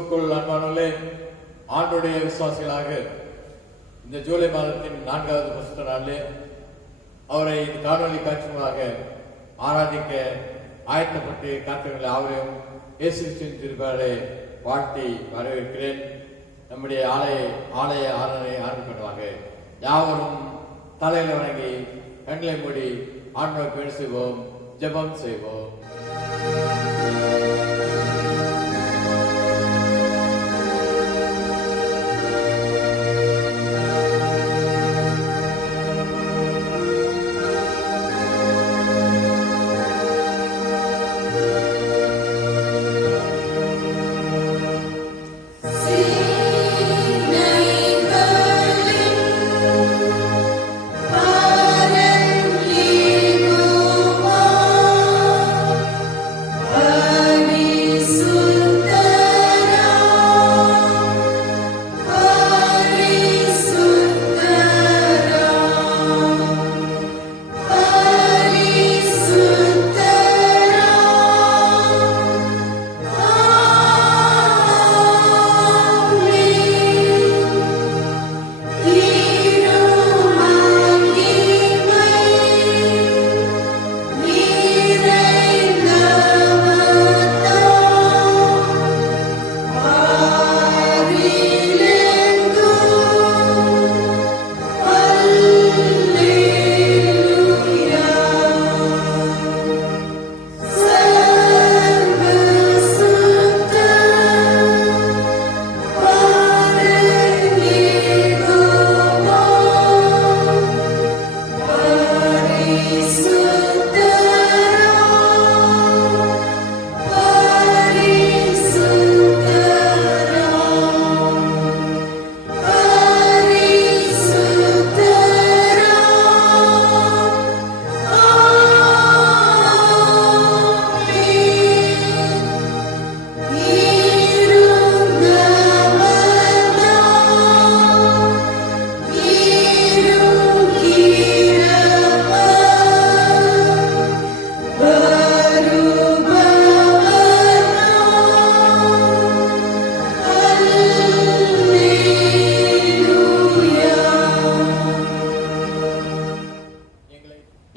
கிறிஸ்துவுக்குள் அன்பானவர்களே, ஆண்டுடைய விசுவாசிகளாக இந்த ஜூலை மாதத்தின் 4வது புஸ்த நாளிலே அவரை காணொலி காட்சி மூலமாக ஆராதிக்க ஆயத்தப்பட்டு காத்துள்ள அவரையும் இயேசு கிறிஸ்துவின் திருப்பெயரை வாழ்த்தி வரவேற்கிறேன். நம்முடைய ஆலய ஆராதனை ஆரம்பிப்பதாக யாவரும் தலையில வணங்கி கண்களை மூடி ஆண்டவரை பேர் செய்வோம், ஜெபம் செய்வோம்.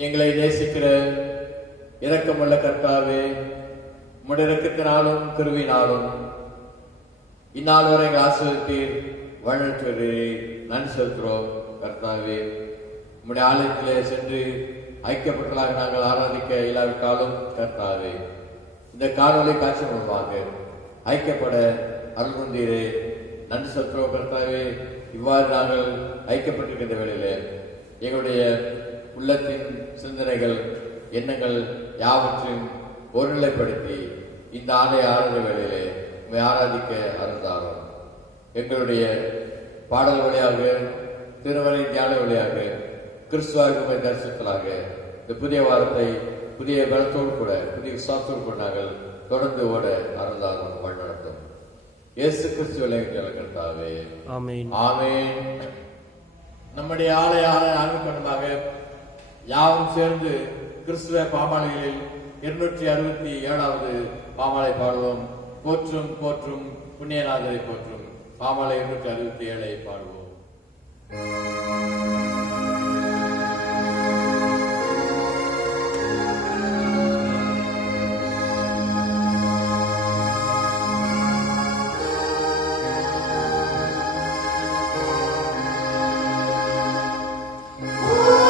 எங்களை நேசிக்கிற இரக்கமுள்ள கர்த்தாவே, உம்முடைய இரக்கத்தினாலும் கிருபையினாலும் இந்நாள் வரை எங்கள் ஆசீர்வதித்தீர், வழிநடத்துகிறீர். நன்றி செலுத்துகிறோம் கர்த்தாவே. உம்முடைய ஆலயத்திலே சென்று ஐக்கியப்பட்டதாக நாங்கள் ஆராதிக்க இல்லாவிட்டாலும் கர்த்தாவே, இந்த காணொலி காட்சி மூலமாக ஐக்கியப்பட அருள்வந்தீரே. நன்றி செலுத்துகிறோம் கர்த்தாவே. இவ்வாறு நாங்கள் ஐக்கியப்பட்டிருக்கின்ற வேளையிலே எங்களுடைய உள்ளத்தின் சிந்தனைகள், எண்ணங்கள் யாவற்றையும் ஒருநிலைப்படுத்தி இந்த ஆலய ஆராதனை வேளையிலே உம்மை ஆராதிக்க அருள்தாரும். எங்களுடைய பாடல் வழியாக, திருமறை தியான வழியாக, கிறிஸ்துவாக தரிசித்தலாக இந்த புதிய வாரத்தை புதிய பலத்தோடு கூட, புதிய விசுவாசத்தோடு கூட நாங்கள் தொடர்ந்து ஓட அருள்தாரும், வழிநடத்தும். இயேசு கிறிஸ்துவின் கர்த்தாவே, ஆமென். ஆமென். நம்முடைய ஆலய ஆரம்பிப்பதாக யாரும் சேர்ந்து கிறிஸ்துவ பாமாலைகளில் 267வது பாமாலை பாடுவோம். போற்றும் போற்றும் புண்ணியநாதரை போற்றும். பாமாலை 267 பாடுவோம். Oh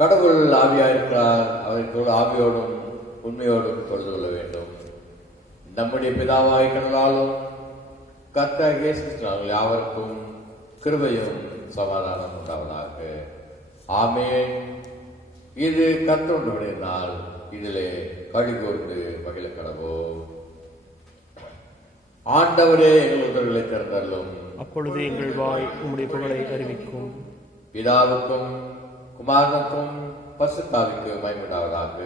கடவுள் ஆவியாயிருக்கிறார், அவருக்கு ஆவியோடும் உண்மையோடும் தொழுது கொள்ள வேண்டும். நம்முடைய பிதாவாய் கடவுளாலும் கர்த்தர் இயேசு கிறிஸ்துவினால் யாவருக்கும் கிருபையும் சமாதானம் உண்டாவதாக. ஆமென். இது கர்த்தருடைய நாள், இதிலே களி கூர்ந்து மகிழ கடவோம். ஆண்டவரே எங்கள் உதவிகளை திறந்தள்ளும், அப்பொழுது எங்கள் வாய் உம்முடைய புகழை அறிவிக்கும். பிதாவுக்கும் குமாரனுக்கும் பரிசுத்தாவிக்கு மகிமை உண்டாவதாக.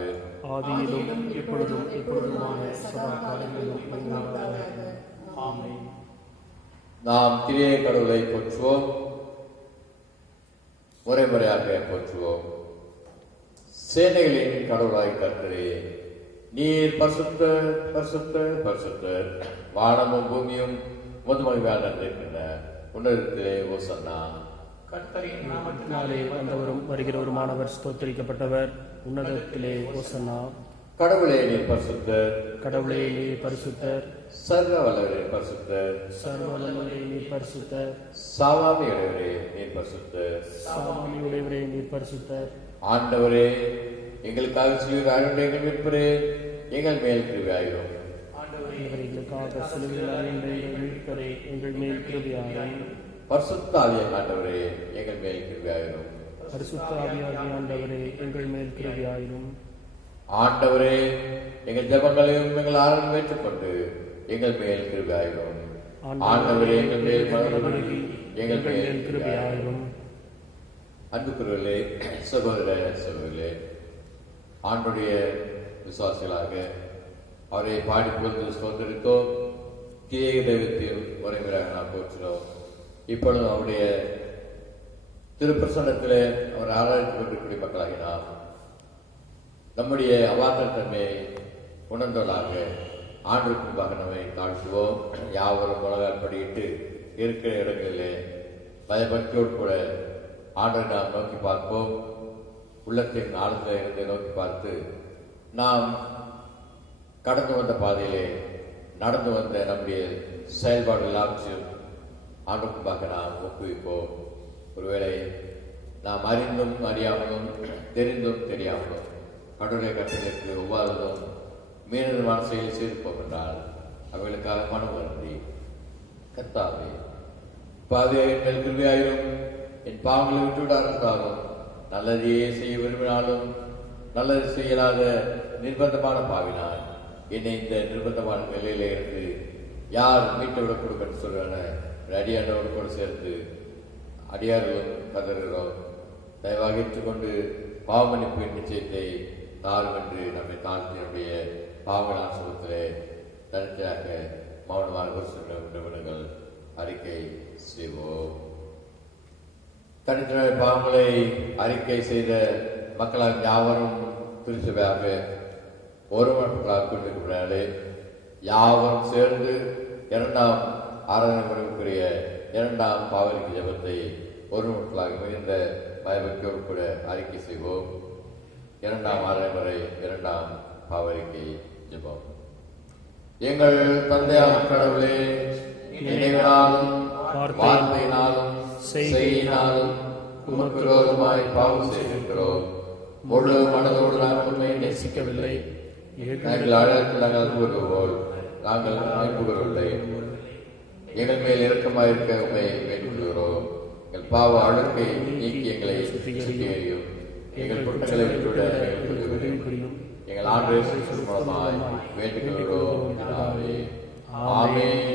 ஆதியிலும் எப்பொழுதும் எப்பொழுதுமான சதா காலங்களிலும் மகிமை உண்டாவதாக. ஆமென். நாம் திரிய கடவுளை போற்றுவோம், முறைமுறையாக போற்றுவோம். சேனைகளின் கடவுளாய் கர்த்தரே, நீர் பரிசுத்தர் பரிசுத்தர் பரிசுத்தர், வானமும் பூமியும் முதுமகிமையால் இருக்கின்றன. உன்னதத்திலே ஓசன்னா. கர்த்தரின் நாமத்தினாலே வந்தவரும் வருகிறவருமானவர் ஸ்தோத்திரிக்கப்பட்டவர். உன்னதத்திலே ஓசன்னா. கடவுளே நீர் பரிசுத்தர், கடவுளே நீர் பரிசுத்தர், சர்வ வல்லவரே பரிசுத்தர், சர்வ வல்லவரே நீர் பரிசுத்தர், சாவாமி உடையவரே நீர் பரிசுத்தர், சாமி உடையவரே நீர் பரிசுத்தர். ஆண்டவரே எங்களுக்காக சிலுவையில் எங்கள் மீட்பரே, எங்கள் மேல் கிருபையாயிரும். எங்களுக்காக சிலுவையில் எங்கள் மீட்பரே, எங்கள் மேல் கிருபையாயிரும். பரிசுத்த ஆவியாகிய ஆண்டவரே எங்கள் மேல் கிருபையாயிரும். பரிசுத்த ஆவியாகிய ஆண்டவரே எங்கள் மேல் கிருபையாயிரும். ஆண்டவரே எங்கள் ஜெபங்களையும் எங்கள் ஆராதனையும் ஏற்றுக்கொண்டு எங்கள் மேல் கிருபையாயிரும். ஆண்டவரே எங்கள் மேல் மனதுருகி எங்கள் மேல் கிருபையாயிரும். அன்புக்குரியவர்களே, சகோதர சகோதரிகளே, ஆண்டுடைய விசுவாசிகளாக அவரை பாடி புகழ்ந்து ஸ்தோத்தரித்தோம். திரிய தெய்வத்தில் முறைமுறையாக நாம் போற்றினோம். இப்பொழுது அவருடைய திருப்பிரசன்னத்திலே அவர் ஆராய்ச்சி கொண்டிருக்கிற மக்களாகி நாம் நம்முடைய அவாந்தர தன்மையை உணர்ந்தவர்களாக ஆண்டுக்கு முன்பாக நம்மை தாழ்த்துவோம். யாவரும் உலகப்படியிட்டு இருக்கிற இடங்களிலே பயபக்தியோடு கூட ஆண்டை நாம் நோக்கி பார்ப்போம். உள்ளத்தின் ஆழத்தில் இருந்து நோக்கி பார்த்து நாம் கடந்து வந்த பாதையிலே நடந்து வந்த நம்முடைய செயல்பாடு எல்லாவற்றையும் ஆண்டுக்கு முன்பாக நாம் ஒப்புவிப்போம். ஒருவேளை நாம் அறிந்தும் அறியாமலும் தெரிந்தும் தெரியாமலும் கடவுளை கட்டளைக்கு ஒவ்வாததும் மீனமான செயல் செய்திருப்போம் என்றால் அவர்களுக்காக மனம் வருந்தி, கர்த்தாவே பாதையை என் கிருபையாயிரும், என் பாவங்களை விட்டுவிட இருந்தாலும் நல்லதையே செய்ய விரும்பினாலும் நல்லது செய்யலாத நிர்பந்தமான பாவினார் என்னை இந்த நிர்பந்தமான நிலையில இருந்து யார் மீட்டு விட கொடுக்கன்னு சொல்றான அடியாரோடு கூட சேர்த்து அடியார்களும் கதறுகிறோம். தயவாக ஏற்றுக்கொண்டு பாவமன்னிப்பு நிச்சயத்தை தாரும் என்று நம்மை தாழ்த்தி நம்முடைய பாவங்களான சுகத்திலே தனித்தையாக மௌனமான ஒரு நிமிடங்கள் அறிக்கை செய்வோம். தனித்தன பாவங்களை அறிக்கை செய்த மக்களால் யாவரும் திருச்சபையாக ஒருவர்களாக கொண்டிருக்கிறார்களே, யாவரும் சேர்ந்து இரண்டாம் ஆராதனை முறைக்குரிய இரண்டாம் பாவரிக்கை ஜபத்தை ஒருவர்களாக மிகுந்த பயபக்தியோடு கூட அறிக்கை செய்வோம். இரண்டாம் ஆராதனை முறை இரண்டாம் பாவரிக்கை ஜபம். எங்கள் தந்தையான கடவுளே, நினைவினாலும் வார்த்தையினாலும் செய்யினாலும் உமக்கு விரோதமாய் பாவம் செய்திருக்கிறோம். முழு மனதோடு நாங்கள் உண்மையை நேசிக்கவில்லை. நாங்கள் ஆழத்தில் கூறுவோல் நாங்கள் அமைப்புகிறவில்லை. எங்கள் மேல் இறக்கமாயிருக்க உண்மை மேற்கொள்கிறோம். எங்கள் பாவ அழுக்கை நீக்கி எங்களை சுத்திகரியும். எங்கள் குற்றங்களை விட்டுவிட எங்களுக்கு புரியும். எங்கள் ஆண்டு மூலமாய் வேண்டுகிறோம். ஆமென்.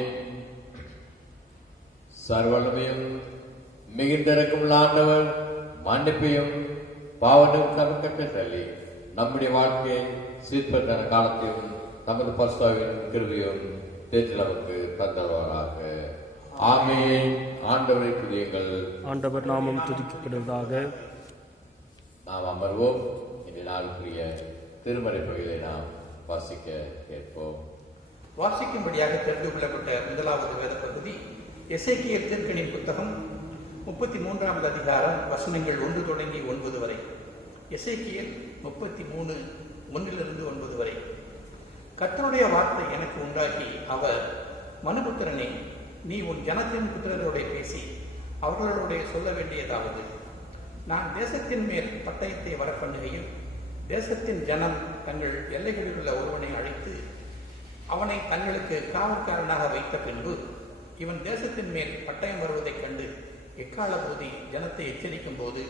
சர்வலமையும் மிகுந்த இறக்கமுள்ள ஆண்டவர் மன்னிப்பையும் பாவனுக்காக கற்று தள்ளி நம்முடைய வாழ்க்கையை சீர்படுத்த காலத்தையும் தமது பரிசுத்தாவின் கிருபையும் தேற்றில் நமக்கு தந்தவராக. ஆமென். ஆண்டவரை துதியுங்கள். ஆண்டவர் நாமம் துதிக்கப்படுவதாக. நாம் அமர்வோம். இந்த நாளுக்குரிய திருமறை பகுதியை நாம் வாசிக்க கேட்போம். வாசிக்கும்படியாக தெரிந்து கொள்ளப்பட்ட முதலாவது வேத பகுதி எசேக்கியேல் தீர்க்கனின் புத்தகம் 33ஆம் அதிகாரம் வசனங்கள் 1 தொடங்கி 9 வரை. எசேக்கியேல் 33 1-9 வரை. கர்த்தருடைய வார்த்தை எனக்கு உண்டாகி, அவர், மனுபுத்திரனே, நீ உன் ஜனத்தின் புத்திரரோட பேசி அவர்களோட சொல்ல வேண்டியதாவது, நான் தேசத்தின் மேல் பட்டயத்தை வரப்பண்ணுகையில் தேசத்தின் ஜனம் தங்கள் எல்லைகளில் உள்ள ஒருவனை அழைத்து அவனை தங்களுக்கு காவல்காரனாக வைத்த பின்பு இவன் தேசத்தின் மேல் பட்டயம் வருவதைக் கண்டு எக்கால போதி ஜனத்தை எச்சரிக்கும் போது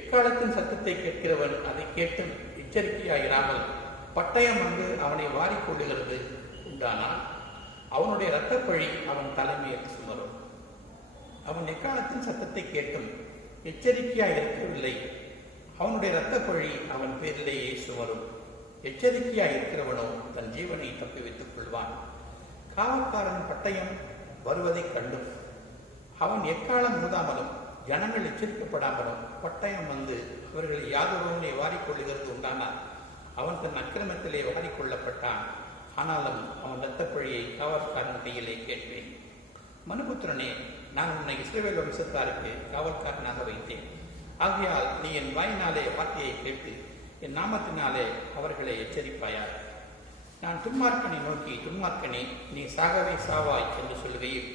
எக்காலத்தின் சத்தத்தை கேட்கிறவன் அதை கேட்டும் எச்சரிக்கையாயிராமல் பட்டயம் வந்து அவனை வாரிக்கொள்ளுகிறது உண்டானால் அவனுடைய இரத்தப்பழி அவன் தலைமையில் சுமரும். அவன் எக்காலத்தின் சத்தத்தை கேட்டும் எச்சரிக்கையாய் இருக்கவில்லை, அவனுடைய இரத்தப்பழி அவன் பேரிலேயே சுமரும். எச்சரிக்கையாய் இருக்கிறவனோ தன் ஜீவனை தப்பிவித்துக் கொள்வான். காவல்காரன் பட்டயம் வருவதைக் கண்டும் அவன் எக்காலம் மூதாமலும் ஜனங்கள் எச்சரிக்கப்படாமலும் பட்டயம் வந்து அவர்களை யாதொருவனை வாரிக்கொள்ளுகிறது உண்டானால் அவன் தன் அக்கிரமத்திலே வாரிக்கொள்ளப்பட்டான். ஆனாலும் அவன் இரத்தப்பழியை காவல்காரன் கையிலே கேட்பேன். மனுபுத்திரனே, நான் உன்னை இஸ்ரவேல் வம்சத்தாருக்கு காவல்காரனாக வைத்தேன். ஆகையால் நீ என் வாயினாலே வார்த்தையை கேட்டு என் நாமத்தினாலே அவர்களை எச்சரிப்பாயாக. நான் துன்மார்க்கனை நோக்கி, துன்மார்க்கனே, நீ சாகவே சாவாய் என்று சொல்லுகையில்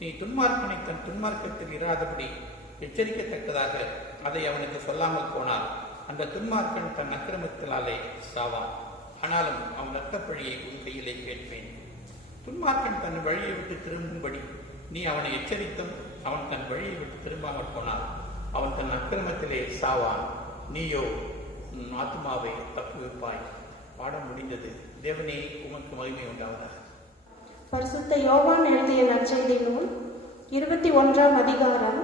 நீ துன்மார்க்கனை தன் துன்மார்க்கத்தில் இராதபடி எச்சரிக்கத்தக்கதாக அதை அவனுக்கு சொல்லாமல் போனால் அந்த துன்மார்க்கன் தன் அக்கிரமத்தினாலே சாவான். ஆனாலும் அவன் இரத்தப்பழியை உன் கையிலே கேட்பேன். துன்மார்க்கன் தன் வழியை விட்டு திரும்பும்படி நீ அவனை எச்சரித்தும் அவன் தன் வழியை விட்டு திரும்பாமல் போனால் அவன் தன் அக்கிரமத்திலே சாவான். நீயோ உன் ஆத்மாவை தப்புவிப்பாய். பாடம் முடிந்தது. தேவனே, உமக்கு மகிமை உண்டாவதாக. பரிசுத்த யோவான் எழுதிய நற்செய்தி நூல் 21ஆம் அதிகாரம்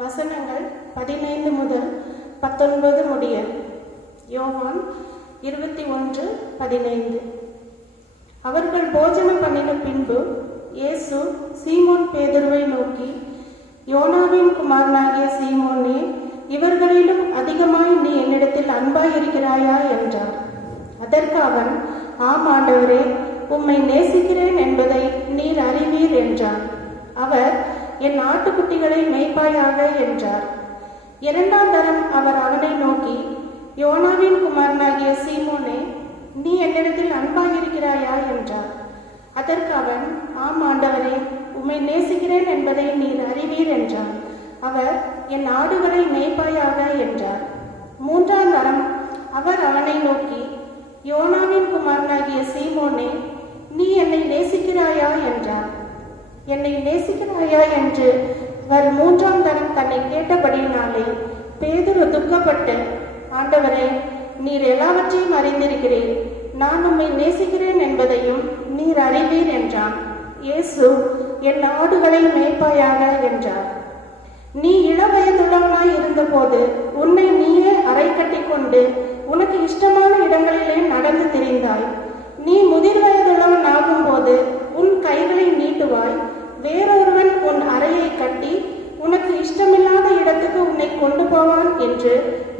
வசனங்கள் 15 முதல் 19 முடிய. யோவான் 21:15. அவர்கள் போஜனம் பண்ணின பின்பு இயேசு சீமோன் பேதுருவை நோக்கி, யோனாவின் குமாரனாகிய சீமோனே, இவர்களிலும் அதிகமாய் நீ என்னிடத்தில் அன்பாயிருக்கிறாயா என்றார். அதற்கு அவன், ஆம் ஆண்டவரே, உம்மை நேசிக்கிறேன் என்பதை நீர் அறிவீர் என்றார். அவர், என் ஆட்டுக்குட்டிகளை மேய்ப்பாயாக என்றார். 2ஆம் தரம் அவர் அவனை நோக்கி, யோனாவின் குமாரனாகிய சீமோனே, நீ என்னிடத்தில் அன்பாயிருக்கிறாயா என்றார். அதற்கு அவன், ஆம் ஆண்டவரே, உம்மை நேசிக்கிறேன் என்பதை நீர் அறிவீர் என்றார். அவர், என் ஆடுகளை மேய்ப்பாயாக என்றார். 3ஆம் தரம் அவர் அவனை நோக்கி, யோனாவின் குமாரனாகிய சீமோனே, நீ என்னை நேசிக்கிறாயா என்றார். என்னை நேசிக்கிறாயா என்று அவர் 3ஆம் தரம் தன்னை கேட்டபடியினாலே பேதுரு துக்கப்பட்டு, ஆண்டவரே, நீர் எல்லாவற்றையும் அறிந்திருக்கிறீர், நான் உம்மை நேசிக்கிறேன் என்பதையும் நீர் அறிவீர் என்றான். இயேசு, என் ஆடுகளை மேய்ப்பாயாக என்றார். நீ இளவயதுள்ளவனாய் இருந்தபோது உன்னை நீயே அரை கட்டிக்கொண்டு உனக்கு இஷ்டமான இடங்களிலே நடந்து திரிந்தாய். நீ முதிர் வயதுள்ளவன் ஆகும்போது உன் கைகளை நீட்டுவாய், வேறொருவன் உன் அறையை கட்டி உனக்கு இஷ்டமில்லாத இடத்துக்கு உன்னை கொண்டு போவான் என்று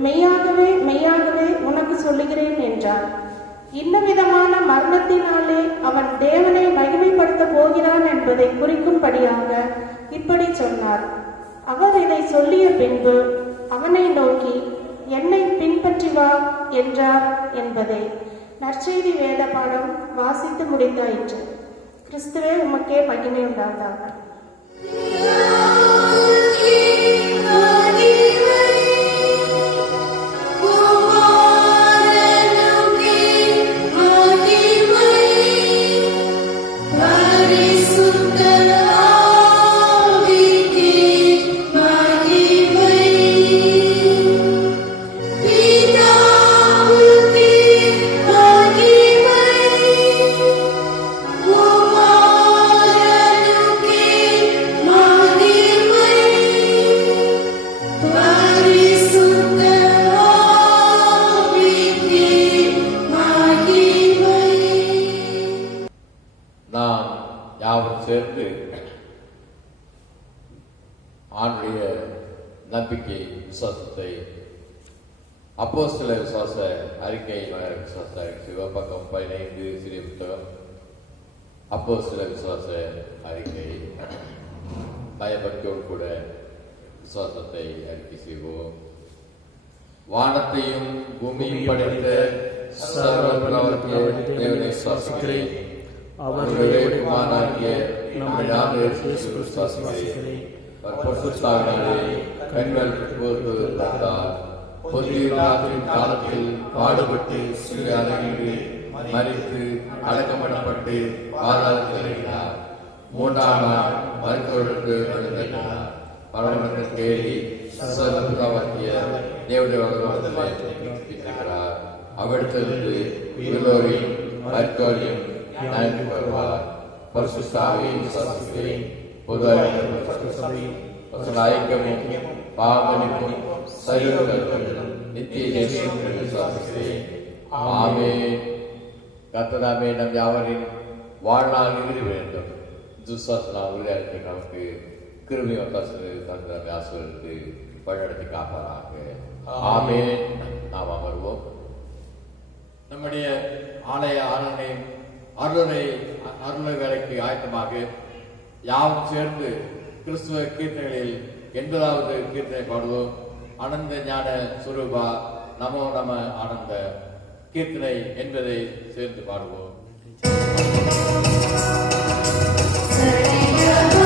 மெய்யாகவே மெய்யாகவே உனக்கு சொல்லுகிறேன் என்றார். இந்த விதமான மரணத்தினாலே அவன் தேவனை மகிமைப்படுத்த போகிறான் என்பதை குறிக்கும்படியாக இப்படி சொன்னார். அவர் இதை சொல்லிய பின்பு அவனை நோக்கி, என்னை பின்பற்றி வா என்றார் என்பதை நற்செய்தி வேத பாடம் வாசித்து முடித்தாயிற்று. கிறிஸ்துவே, உமக்கே மகிமை உண்டாதாக. நாம் யாவரும் சேர்ந்து ஆண்டுடைய நம்பிக்கை விசுவாசத்தை அப்போஸ்தல விசுவாச அறிக்கை விசுவாச சிவபக்கம் 15 சிறிய புத்தகம் அப்போஸ்தல விசுவாச அறிக்கை பயபக்தியோடு கூட விசுவாசத்தை அறிக்கை செய்வோம். வானத்தையும் பூமியும் படைத்த சர்வ தேவனை விசுவாசிக்கிறேன். அவருடைய குமாரனாகிய நம்முடைய ஆண்டவர் இயேசு கிறிஸ்துவை விசுவாசிக்கிறேன். பரிசுத்தாவினாலே கண்களுக்கு போர்வது தந்தார். பொந்தியுலாத்தின் காலத்தில் பாடுபட்டு சிறுகாலையிலே மரித்து அடக்கமிடப்பட்டு பாதாளத்தில் இறங்கினார். மூன்றாம் நாள் மருத்துவர்களுக்கு எழுந்தள்ளினார். பரமனத்தில் கேள்வி சர்வபிதாவாகிய தேவதேவர்களே இருக்கிறார். அவிடத்திலிருந்து எல்லோரையும் மருத்துவரையும் நன்கு வருவார். பரிசுத்தாவியை விசுவாசிக்கிறேன். பொது ஐக்கியமும் பாவமன்னிப்பும் சரீரங்களும் நித்திய ஜீவனையும் விசுவாசிக்கிறேன். ஆமென். கர்த்தராமே நம் யாவரின் வாழ்நாள் இறுதி வேண்டும். துஸ்வாசனா உள்ளிட்ட நமக்கு கிருமி வந்தாசு தந்த ஆசிரியருக்கு வழிநடத்தி காப்பாராக. ஆமென். நாம் அமர்வோம். நம்முடைய ஆலய அருளை வேலைக்கு ஆயத்தமாக யாவும் சேர்ந்து கிறிஸ்துவ கீர்த்தனைகளில் 80வது கீர்த்தனை பாடுவோம். ஆனந்த ஞான சுரூபா நமோ நம ஆனந்த கீர்த்தனை என்பதை சேர்ந்து பாடுவோம். Hallelujah.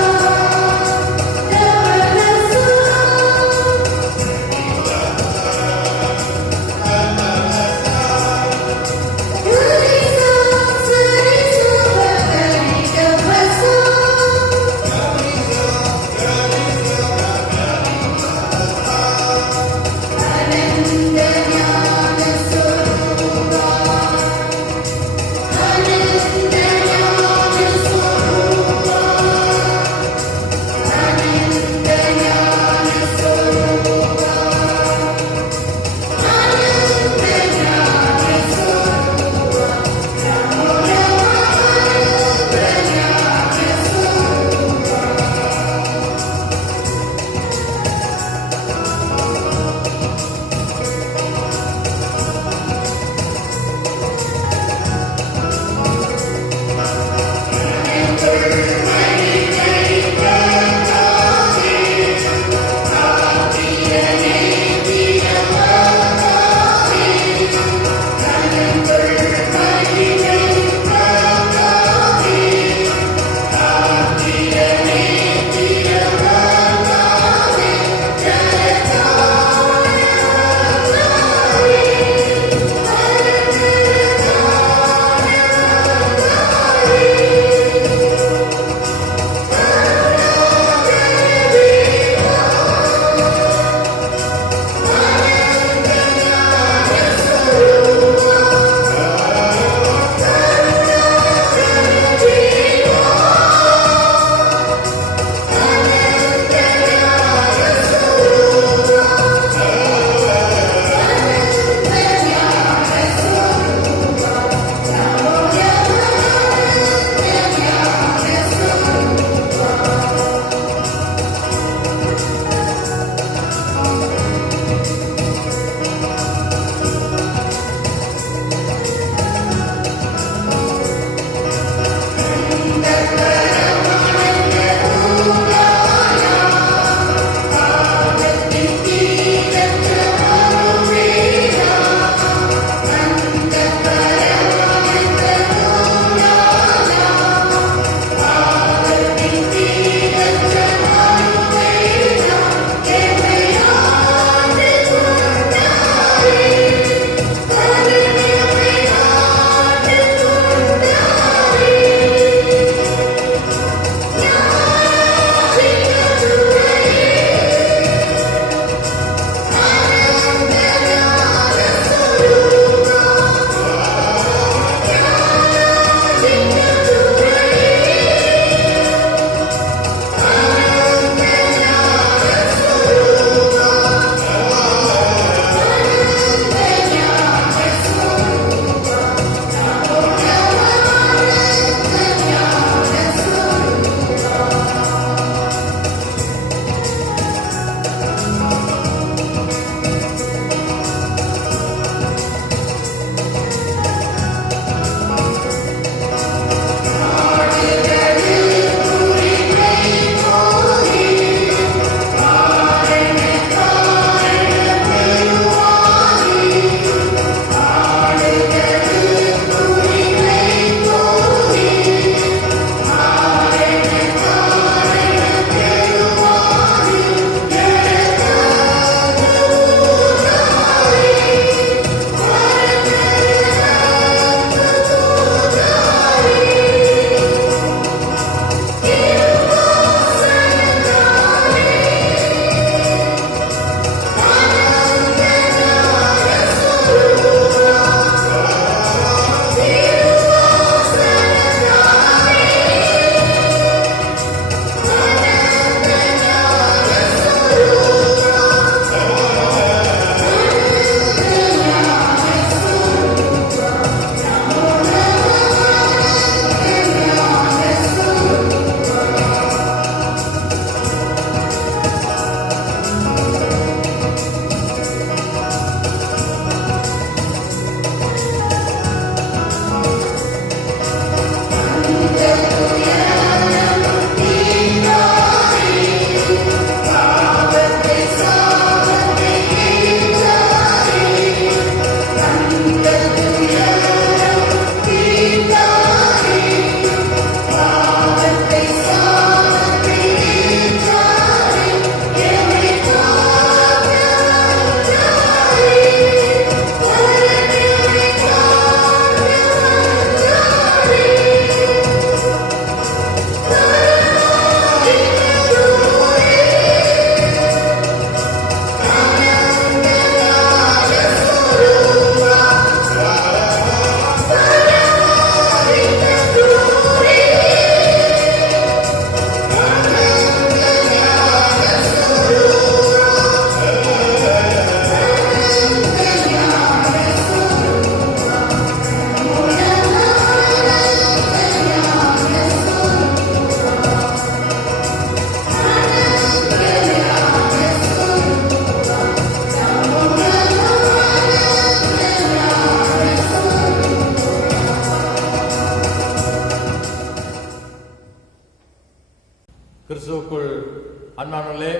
அன்பானவர்களே,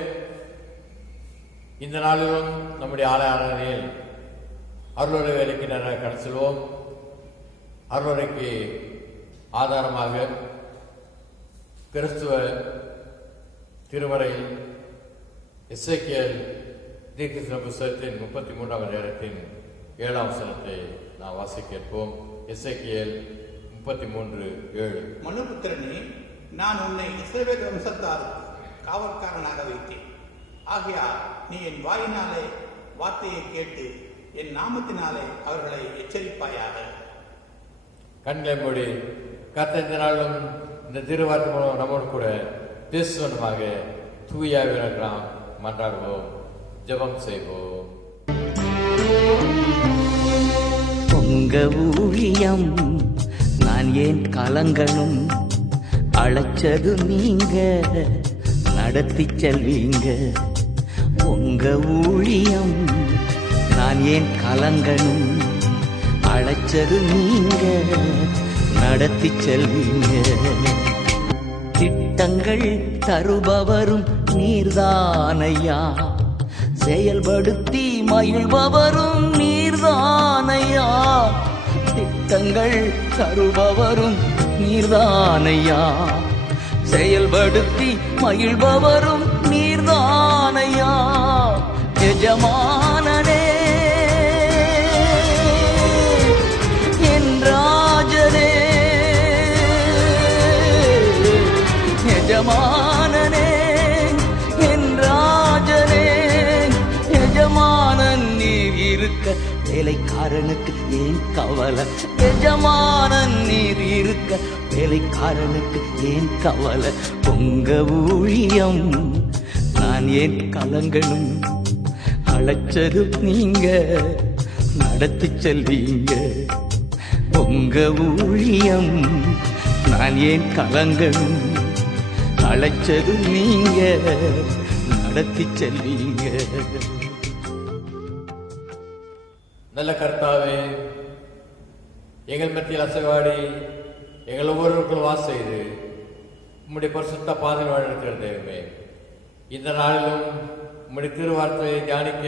இந்த நாளிலும் நம்முடைய ஆராதனையில் அருளுரை வேலைக்கு நேராக கடந்து செல்வோம். அருளுரைக்கு ஆதாரமாக கிறிஸ்துவ திருமறையில் எசேக்கியேல் தீர்க்கதரிசன புத்தகத்தின் 33ஆம் அதிகாரத்தின் 7ஆம் வசனத்தை நாம் வாசிக்க கேட்போம். எசேக்கியேல் 33:7. மனுபுத்திரனே, நான் உன்னை இஸ்ரவேல் வம்சத்தார் காவற்காரனாக வைத்தேன். ஆகையால் நீ என் வாயினாலே வார்த்தையை கேட்டு என் நாமத்தினாலே அவர்களை எச்சரிப்பாயாக. கண்களை மூடி கர்த்தர் இந்த நாளும் இந்த திருவார்த்தை மூலம் நம்மோடு கூட பேசுவனமாக தூயாவினர் நாம் மன்றாடுவோம், ஜெபம் செய்வோம். உங்க ஊழியம் நான் ஏன் கலங்கணும்? அழைச்சது நீங்க, நடத்தி செல்வீங்க. உங்க ஊழியம் நான் ஏன் கலங்கணும்? அழைச்சது நீங்க, நடத்தி செல்வீங்க. திட்டங்கள் தருபவரும் நீர்தானையா, செயல்படுத்தி மகிழ்பவரும் நீர்தானையா. திட்டங்கள் தருபவரும் நீர்தானையா, செயல்படுத்தி மகிழ்பவரும் நீர்தானையா. எஜமானனே, என் ராஜனே, எஜமானனே, என் ராஜனே. எஜமானன் நீர் இருக்க வேலைக்காரனுக்கு ஏன் கவலை? எஜமானன் நீர் இருக்க வேலைக்காரனுக்கு ஏன் கவலை? உங்க ஊழியம் நான் ஏன் கலங்கணும்? அழைச்சது நீங்க, நடத்தி செல்வீங்க. உங்க ஊழியம் நான் ஏன் கலங்கணும்? அழைச்சது நீங்க, நடத்தி செல்வீங்க. நல்ல கர்த்தாவே, எங்கள் மத்தியில் அசைவாடி எங்கள் ஒவ்வொருவருக்கும் வாசம் செய்து உம்முடைய பரிசுத்த பாதையில் வழிநடத்துகிற தெய்வமே, இந்த நாளிலும் உம்முடைய திருவார்த்தையை தியானிக்க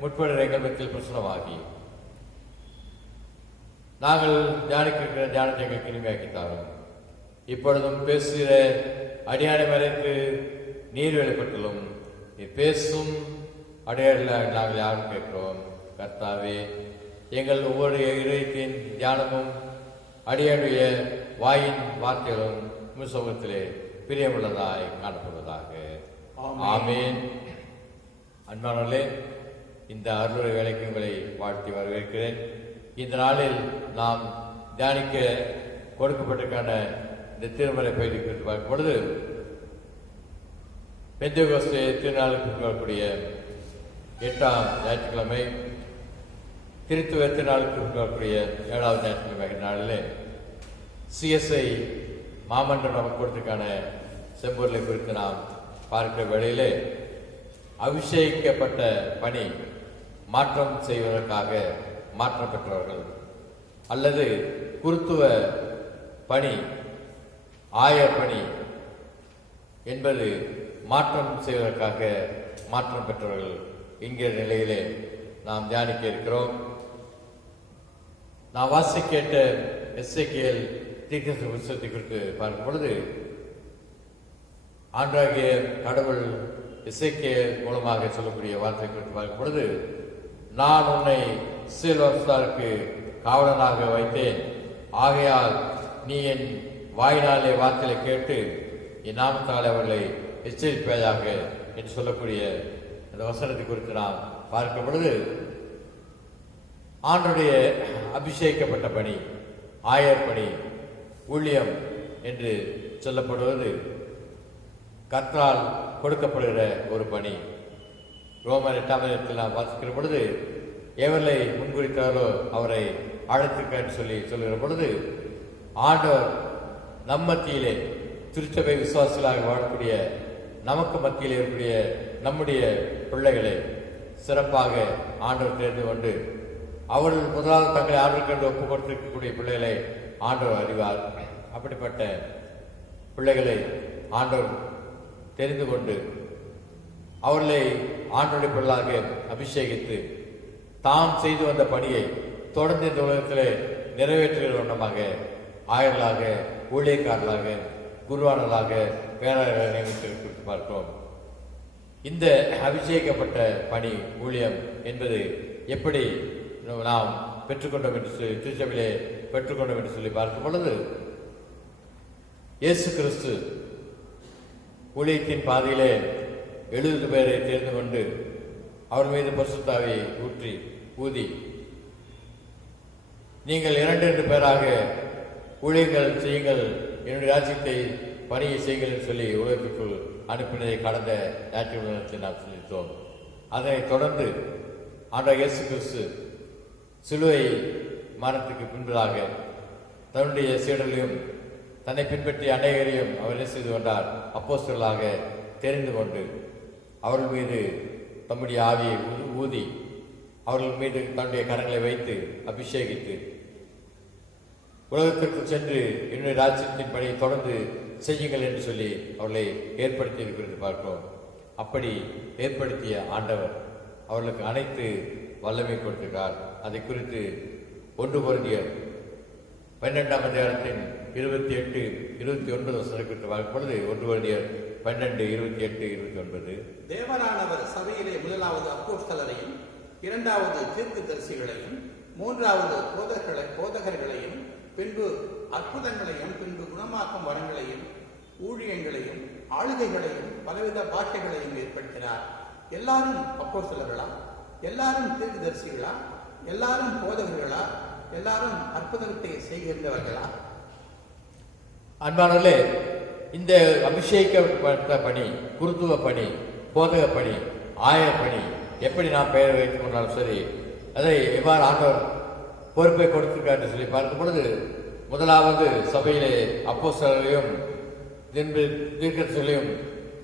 முற்படுகிற எங்கள் மத்தியில் பிரசனமாகி நாங்கள் தியானிக்கிற தியானத்தை எங்களுக்கு இனிமையாக்கி தாரும். இப்பொழுதும் பேசுகிற அடியானை மறைத்து நீர் வெளிப்பட்டுள்ளும் பேசும் அடையாள நாங்கள் யாரும் கேட்கிறோம். கர்த்தாவே, எங்கள் ஒவ்வொரு இதயத்தின் தியானமும் அடியானுடைய வாயின் வார்த்தைகளும் உங்கள் சமூகத்திலே பிரியமுள்ளதாய் காணப்படுவதாக. ஆமேன். அன்பானவர்களே, இந்த அருளுரை வேலைக்கு உங்களை வாழ்த்தி வரவேற்கிறேன். இந்த நாளில் நாம் தியானிக்க கொடுக்கப்பட்டிருக்கான இந்த திருமறை பகுதி குறித்து பார்க்கும் பொழுது, பெந்தேகோஸ்தே திருநாளுக்கு வரக்கூடிய 8ஆம் ஞாயிற்றுக்கிழமை, திருத்துவ திருநாளுக்கு வரக்கூடிய 7வது ஞாயிற்றுக்கிழமை நாளிலே சிஎஸ்ஐ மாமன்றம் நமக்கு கொடுத்திருக்கான செம்பொருளை குறித்து நாம் பார்க்கிற வேளையிலே, அபிஷேகிக்கப்பட்ட பணி மாற்றம் செய்வதற்காக மாற்றம் பெற்றவர்கள், அல்லது குருத்துவ பணி, ஆயர் பணி என்பது மாற்றம் செய்வதற்காக மாற்றம் பெற்றவர்கள் என்கிற நிலையிலே நாம் தியானிக்க இருக்கிறோம். நான் வாசி கேட்ட எசேக்கியேல் தீர்க்கதரிசன புத்தகத்தை குறித்து பார்க்கும் பொழுது, ஆண்டவராகிய கடவுள் எசேக்கியேல் மூலமாக சொல்லக்கூடிய வார்த்தை குறித்து பார்க்கும் பொழுது, நான் உன்னை இஸ்ரவேல் வம்சத்தாருக்கு காவலனாக வைத்தேன். ஆகையால் நீ என் வாயினாலே வார்த்தைகளை கேட்டு என் நாமத்தால் அவர்களை எச்சரிப்பதாக என்று சொல்லக்கூடிய அந்த வசனத்தை குறித்து நாம் பார்க்கும் பொழுது, ஆண்டுடைய அபிஷேகிக்கப்பட்ட பணி, ஆயர் பணி, ஊழியம் என்று சொல்லப்படுவது கர்த்தரால் கொடுக்கப்படுகிற ஒரு பணி. ரோமர் 8ஆம் அதிகாரத்தில் நாம் வாசிக்கிற பொழுது, எவர்களை முன்குறித்தாரோ அவரை அழைத்துக்க என்று சொல்லுகிற பொழுது, ஆண்டவர் நம் மத்தியிலே திருச்சபை விசுவாசிகளாக வாழக்கூடிய நமக்கு மத்தியில் இருக்கக்கூடிய நம்முடைய பிள்ளைகளை சிறப்பாக ஆண்டவர் தெரிந்து கொண்டு, அவர்கள் முதலாவது தங்களை ஆண்டவருக்கு ஒப்பு கொடுத்திருக்கக்கூடிய பிள்ளைகளை ஆண்டவர் அறிவார். அப்படிப்பட்ட பிள்ளைகளை ஆண்டவர் தெரிந்து கொண்டு அவர்களை ஆண்டவருடைய பிள்ளைகளாக அபிஷேகித்து தாம் செய்து வந்த பணியை தொடர்ந்து இந்த உலகத்திலே நிறைவேற்றுகிற வண்ணமாக ஆயர்களாக, ஊழியக்காரர்களாக, குருவானர்களாக, பேராயர்களாக நியமித்து பார்க்கிறோம். இந்த அபிஷேகிக்கப்பட்ட பணி ஊழியம் என்பது எப்படி நாம் பெற்றுக்கொண்டோம் என்று சொல்லி திருச்சபையிலே பெற்றுக்கொண்டோம் என்று சொல்லி பார்க்கும் பொழுது, இயேசு கிறிஸ்து ஊழியத்தின் பாதையிலே 70 பேரை தேர்ந்து கொண்டு அவர் மீது பரிசுத்த ஆவியை ஊதி நீங்கள் 2 பேராக ஊழியங்கள் செய்யுங்கள், என்னுடைய ராஜ்யத்தை பணியை செய்யுங்கள் என்று சொல்லி உலகத்திற்குள் அனுப்பினதை கடந்த ஞாயிற்றுக்கிழமை நாம் சிந்தித்தோம். அதனைத் தொடர்ந்து ஆண்டவர் இயேசு கிறிஸ்து சிலுவை மரணத்துக்கு பின்பதாக தன்னுடைய சீடர்களையும் தன்னை பின்பற்றிய அநேகரையும் அவர் என்ன செய்து கொண்டார்? அப்போஸ்தலர்களாக தெரிந்து கொண்டு அவர்கள் மீது தம்முடைய ஆவியை ஊதி அவர்கள் மீது தன்னுடைய கரங்களை வைத்து அபிஷேகித்து உலகத்திற்கு சென்று என்னுடைய ராஜ்யத்தின் பணியை தொடர்ந்து செய்யுங்கள் என்று சொல்லி அவர்களை ஏற்படுத்தி இருக்கிறது பார்க்கிறோம். அப்படி ஏற்படுத்திய ஆண்டவர் அவர்களுக்கு அனைத்து வல்லமை கொடுத்திருக்கிறார். அதை குறித்து 1 கொரிந்தியர் 12ஆம் அதிகாரத்தின் 28, 29 குறித்து பார்க்கும் பொழுது 1 கொரிந்தியர் 12, 28, 29 தேவனானவர் சபையிலே முதலாவது அப்போஸ்தலரையும், 2வது தீர்க்கதரிசிகளையும், 3வது போதகர்களையும், பின்பு அற்புதங்களையும், பின்பு குணமாக்கும் வரங்களையும், ஊழியங்களையும், ஆளுகைகளையும், பலவித பாஷைகளையும் ஏற்படுத்தினார். எல்லாரும் அப்போஸ்தலர்களா? எல்லாரும் தீர்க்கதரிசிகளா? எல்லாரும் போதகர்களா? எல்லாரும் அற்புதத்தை செய்கின்றவர்களா? அன்பானவர்களே, இந்த அபிஷேகப்பட்ட பணி, குருத்துவ பணி, போதக பணி, ஆயர் பணி எப்படி நாம் பெயர் வைத்துக் கொண்டாலும் சரி, அதை எவ்வாறு ஆண்டவர் பொறுப்பை கொடுத்திருக்கார் என்று சொல்லி பார்க்கும் பொழுது, முதலாவது சபையிலே அப்போஸ்தலர்களையும் தீர்க்கதரிசிகளையும்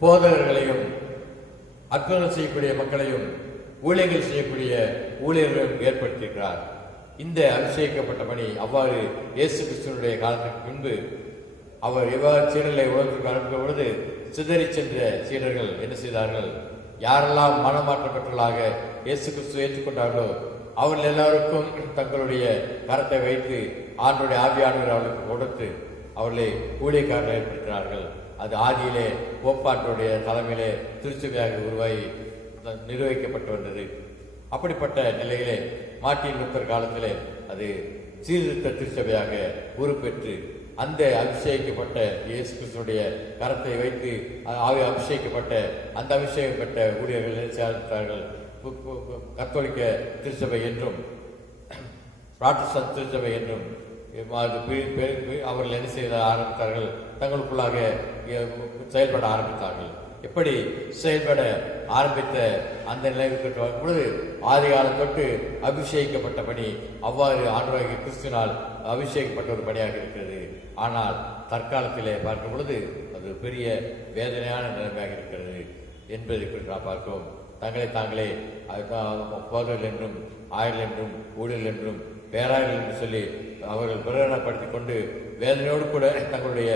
போதகர்களையும் அற்புதம் செய்யக்கூடிய மக்களையும் ஊழியர்கள் செய்யக்கூடிய ஊழியர்களையும் ஏற்படுத்தியிருக்கிறார். இந்த அபிஷேகிக்கப்பட்ட பணி அவ்வாறு இயேசு கிறிஸ்துவனுடைய காலத்துக்கு பின்பு அவர் எவ்வாறு சீடர்களை உலகத்திற்கு அனுப்பும் பொழுது சிதறி சென்ற சீடர்கள் என்ன செய்தார்கள்? யாரெல்லாம் மனமாற்றம் பெற்றவர்களாக இயேசு கிறிஸ்து ஏற்றுக்கொண்டார்களோ அவர்கள் எல்லாருக்கும் தங்களுடைய கரத்தை வைத்து ஆண்டவருடைய ஆவியானவர் அவர்களுக்கு கொடுத்து அவர்களை ஊழியக்காரர்கள் ஏற்படுத்தினார்கள். அது ஆதியிலே போப்பாண்டருடைய தலைமையிலே திருச்சபையாக உருவாகி நிர்வகிக்கப்பட்டு வந்தது. அப்படிப்பட்ட நிலையிலே மார்ட்டின் லூத்தர் காலத்திலே அது சீர்திருத்த திருச்சபையாக உருப்பெற்று அந்த அபிஷேகிக்கப்பட்ட இயேசு கிறிஸ்துடைய கரத்தை வைத்து அபிஷேகிக்கப்பட்ட அந்த அபிஷேகம் பெற்ற ஊழியர்கள் சேர்த்தார்கள். கத்தோலிக்க திருச்சபை என்றும் பிராட்டஸ்டன்ட் திருச்சபை என்றும் அவர்கள் என்ன செய்ய ஆரம்பித்தார்கள்? தங்களுக்குள்ளாக செயல்பட ஆரம்பித்தார்கள். எப்படி செயல்பட ஆரம்பித்த அந்த நிலைக்கு வரும் பொழுது ஆதி காலம் தொட்டு அபிஷேகிக்கப்பட்ட பணி அவ்வாறு ஆண்டவராகிய கிறிஸ்துவினால் அபிஷேகிக்கப்பட்ட ஒரு பணியாக இருக்கிறது. ஆனால் தற்காலத்திலே பார்க்கும் பொழுது அது பெரிய வேதனையான நிலைமையாக இருக்கிறது என்பதை குறித்து நாம் பார்க்கிறோம். தங்களை தாங்களே போதர்கள் என்றும், ஆயர்கள் என்றும், ஊழியர்கள் என்றும், பேராயர்கள் என்று சொல்லி அவர்கள் பிரகடனப்படுத்திக் கொண்டு வேதனையோடு கூட தங்களுடைய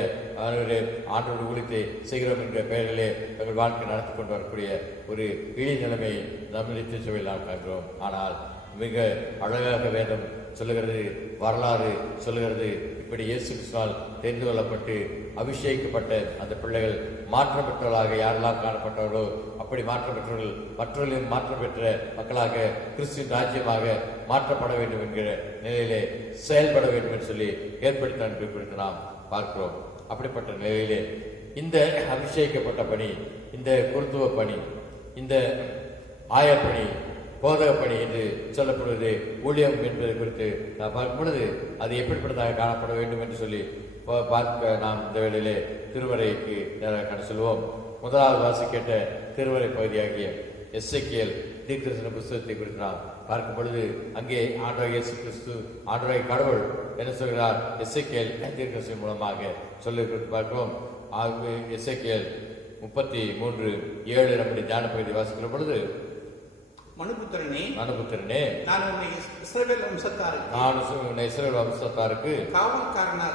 ஆண்டோடு ஊழியத்தை செய்கிறோம் என்ற பெயரிலே தங்கள் வாழ்க்கை நடத்தி கொண்டு வரக்கூடிய ஒரு இழி நிலைமையை நம்முடைய திருச்சபையில் நாம் காண்கிறோம். ஆனால் மிக அழகாக வேதம் சொல்லுகிறது, வரலாறு சொல்லுகிறது, இப்படி இயேசு கிறிஸ்துவால் தெரிந்து கொள்ளப்பட்டு அபிஷேகிக்கப்பட்ட அந்த பிள்ளைகள் மாற்றம் பெற்றவர்களாக யாரெல்லாம் காணப்பட்டவர்களோ அப்படி மாற்றம் பெற்றவர்கள் மற்றவர்களையும் மாற்றம் பெற்ற மக்களாக கிறிஸ்துவின் ராஜ்யமாக மாற்றப்பட வேண்டும் என்கிற நிலையிலே செயல்பட வேண்டும் என்று சொல்லி ஏற்படுத்த குறித்து நாம் பார்க்கிறோம். அப்படிப்பட்ட நிலையிலே இந்த அபிஷேகிக்கப்பட்ட பணி, இந்த குருத்துவ பணி, இந்த ஆயர் பணி, போதக பணி என்று சொல்லப்படுவது ஊழியம் என்பது குறித்து நான் பார்க்கும் பொழுது அது எப்படிப்பட்டதாக காணப்பட வேண்டும் என்று சொல்லி பார்க்க நாம் இந்த வேளையிலே திருவரைக்கு நேராக செல்வோம். முதலாவது வாசி கேட்ட திருவரை பகுதியாகிய எசேக்கியேல் தீர்க்கதரிசன புத்தகத்தை குறித்து நாம் பார்க்கும் பொழுது அங்கே ஆண்டவராகிய இயேசு கிறிஸ்து, ஆண்டவராகிய கடவுள் என்ன சொல்கிறார்? எசேக்கியேல் தீர்க்கதரிசனம் மூலமாக சொல்லி குறித்து பார்க்கிறோம். எசேக்கியேல் 33:7 நம்முடைய தியான பகுதி வாசிக்கிற பொழுது, மனுபுத்திரனே, நான் உன்னை இஸ்ரவேல் வம்சத்தாருக்கு காவல்காரனாக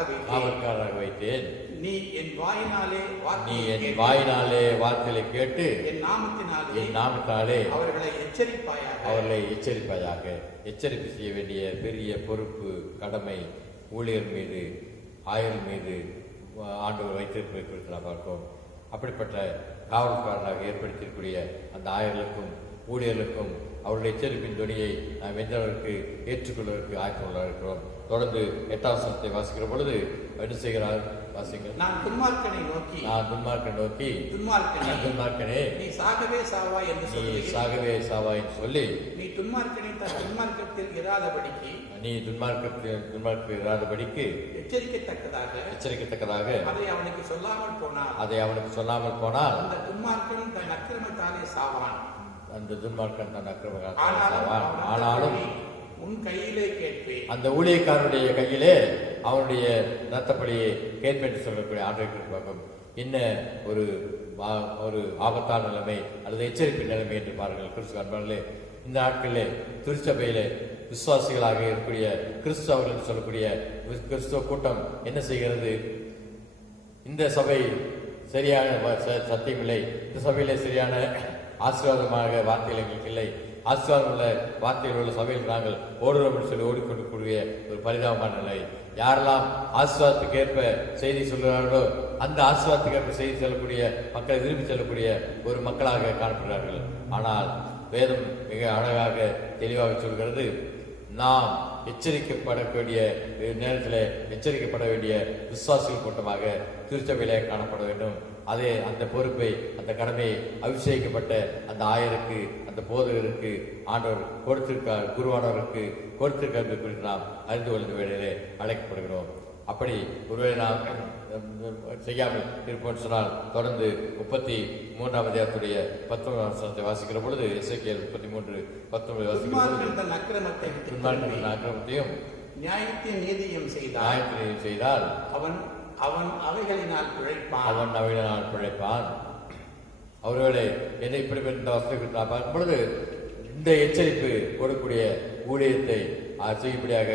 வைத்தேன். நீ என் வாயினாலே நீ வார்த்தையை என் கேட்டு, வாயினாலே வார்த்தைகளை கேட்டு என் நாமத்தினாலே என் நாமத்தாலே அவர்களை எச்சரிப்பாயாக. அவர்களை எச்சரிப்பாயாக. எச்சரிப்பு செய்ய வேண்டிய பெரிய பொறுப்பு, கடமை ஊழியர் மீது, ஆயர் மீது ஆண்டவர் வைத்திருப்பதை குறித்து நாம் பார்க்கிறோம். அப்படிப்பட்ட காவல்காரராக ஏற்படுத்தியிருக்கூடிய அந்த ஆயர்களுக்கும் ஊழியர்களுக்கும் அவருடைய எச்சரிப்பின் துணியை நாம் எந்த அளவுக்கு ஏற்றுக்கொள்வதற்கு ஆயத்தமாக இருக்கிறோம். தொடர்ந்து 8ஆம் வசனத்தை வாசிக்கிற பொழுது என்ன செய்கிறார்? வாசிங்கள். நான் துன்மார்க்கனை நோக்கி, நான் துன்மார்க்கனை நோக்கி, துன்மார்க்கனே நீ சாகவே சாவாய் என்று நீ சொல்லி, சாகவே சாவாய் என்று சொல்லி, நீ துன்மார்க்கனை தன் துன்மார்க்கத்தில் இராதபடிக்கு, நீ துன்மார்க்கத்தில் இராதபடிக்கு எச்சரிக்கத்தக்கதாக அதை அவனுக்கு சொல்லாமல் போனார். அதை அவனுக்கு சொல்லாமல் போனால் அந்த துன்மார்க்கன் தன் அக்கிரமத்தாலே சாவான். அந்த துன்மார்க்கன் தன் அக்கிரமத்தாலே ஆனாலும் சாவான். அவன் ஆனாலும் உன் கையிலே கேட்பேன். அந்த ஊழியக்காரனுடைய கையிலே அவனுடைய ரத்தப்படியை கேட்பேன் என்று சொல்லக்கூடிய ஆண்டவருக்கு பார்க்கும். என்ன ஒரு ஆபத்தான நிலைமை அல்லது எச்சரிப்பு நிலைமை என்று பாருங்கள். கிறிஸ்துவ அன்பாளர்களே, இந்த நாட்களிலே திருச்சபையிலே விசுவாசிகளாக இருக்கக்கூடிய கிறிஸ்தவர்கள் என்று சொல்லக்கூடிய கிறிஸ்துவ கூட்டம் என்ன செய்கிறது? இந்த சபை சரியான சத்தியம் இல்லை, இந்த சபையிலே சரியான ஆசீர்வாதமாக வார்த்தைகள் எங்களுக்கு இல்லை, ஆசீர்வாதம் உள்ள வார்த்தைகள் உள்ள சபையில் நாங்கள் ஓடுறோம் என்று சொல்லி ஓடிக்கொண்டிருக்கக்கூடிய ஒரு பரிதாபமான நிலை. யாரெல்லாம் ஆசீர்வாதத்துக்கு ஏற்ப செய்தி சொல்கிறார்களோ அந்த ஆசீர்வாதத்துக்கு ஏற்ப செய்தி சொல்லக்கூடிய மக்களை விரும்பி செல்லக்கூடிய ஒரு மக்களாக காணப்படுகிறார்கள். ஆனால் வேதம் மிக அழகாக தெளிவாக சொல்கிறது, நாம் எச்சரிக்கப்படக்கூடிய நேரத்தில் எச்சரிக்கப்பட வேண்டிய விசுவாசிகள் கூட்டமாக திருச்சபையிலே காணப்பட வேண்டும். அதே அந்த பொறுப்பை, அந்த கடமையை அபிஷேகிக்கப்பட்ட அந்த ஆயருக்கு, அந்த போதகருக்கு ஆண்டவர் கொடுத்திருக்கார், குருவானவருக்கு கொடுத்திருக்கார் என்பது குறித்து நாம் அறிந்து கொள்ளும் வேளையிலே அழைக்கப்படுகிறோம். அப்படி ஒருவேளை நாம் செய்யாமல் இருப்போம் சொன்னால் தொடர்ந்து 33ஆம் அதிகாரத்துடைய 19ஆம் வசனத்தை வாசிக்கிற பொழுது எசேக்கியேல் 33:19 வாசிக்கிற அக்கிரமத்தையும் நியாயத்தின் நீதியும் செய்தால் அவன் அவைகளினால் பிழைப்பான். அவர்களை என்னை இப்படிப்பட்ட வசதிக்கு பார்க்கும் பொழுது இந்த எச்சரிப்பு கொடுக்கக்கூடிய ஊழியத்தை செய்யும்படியாக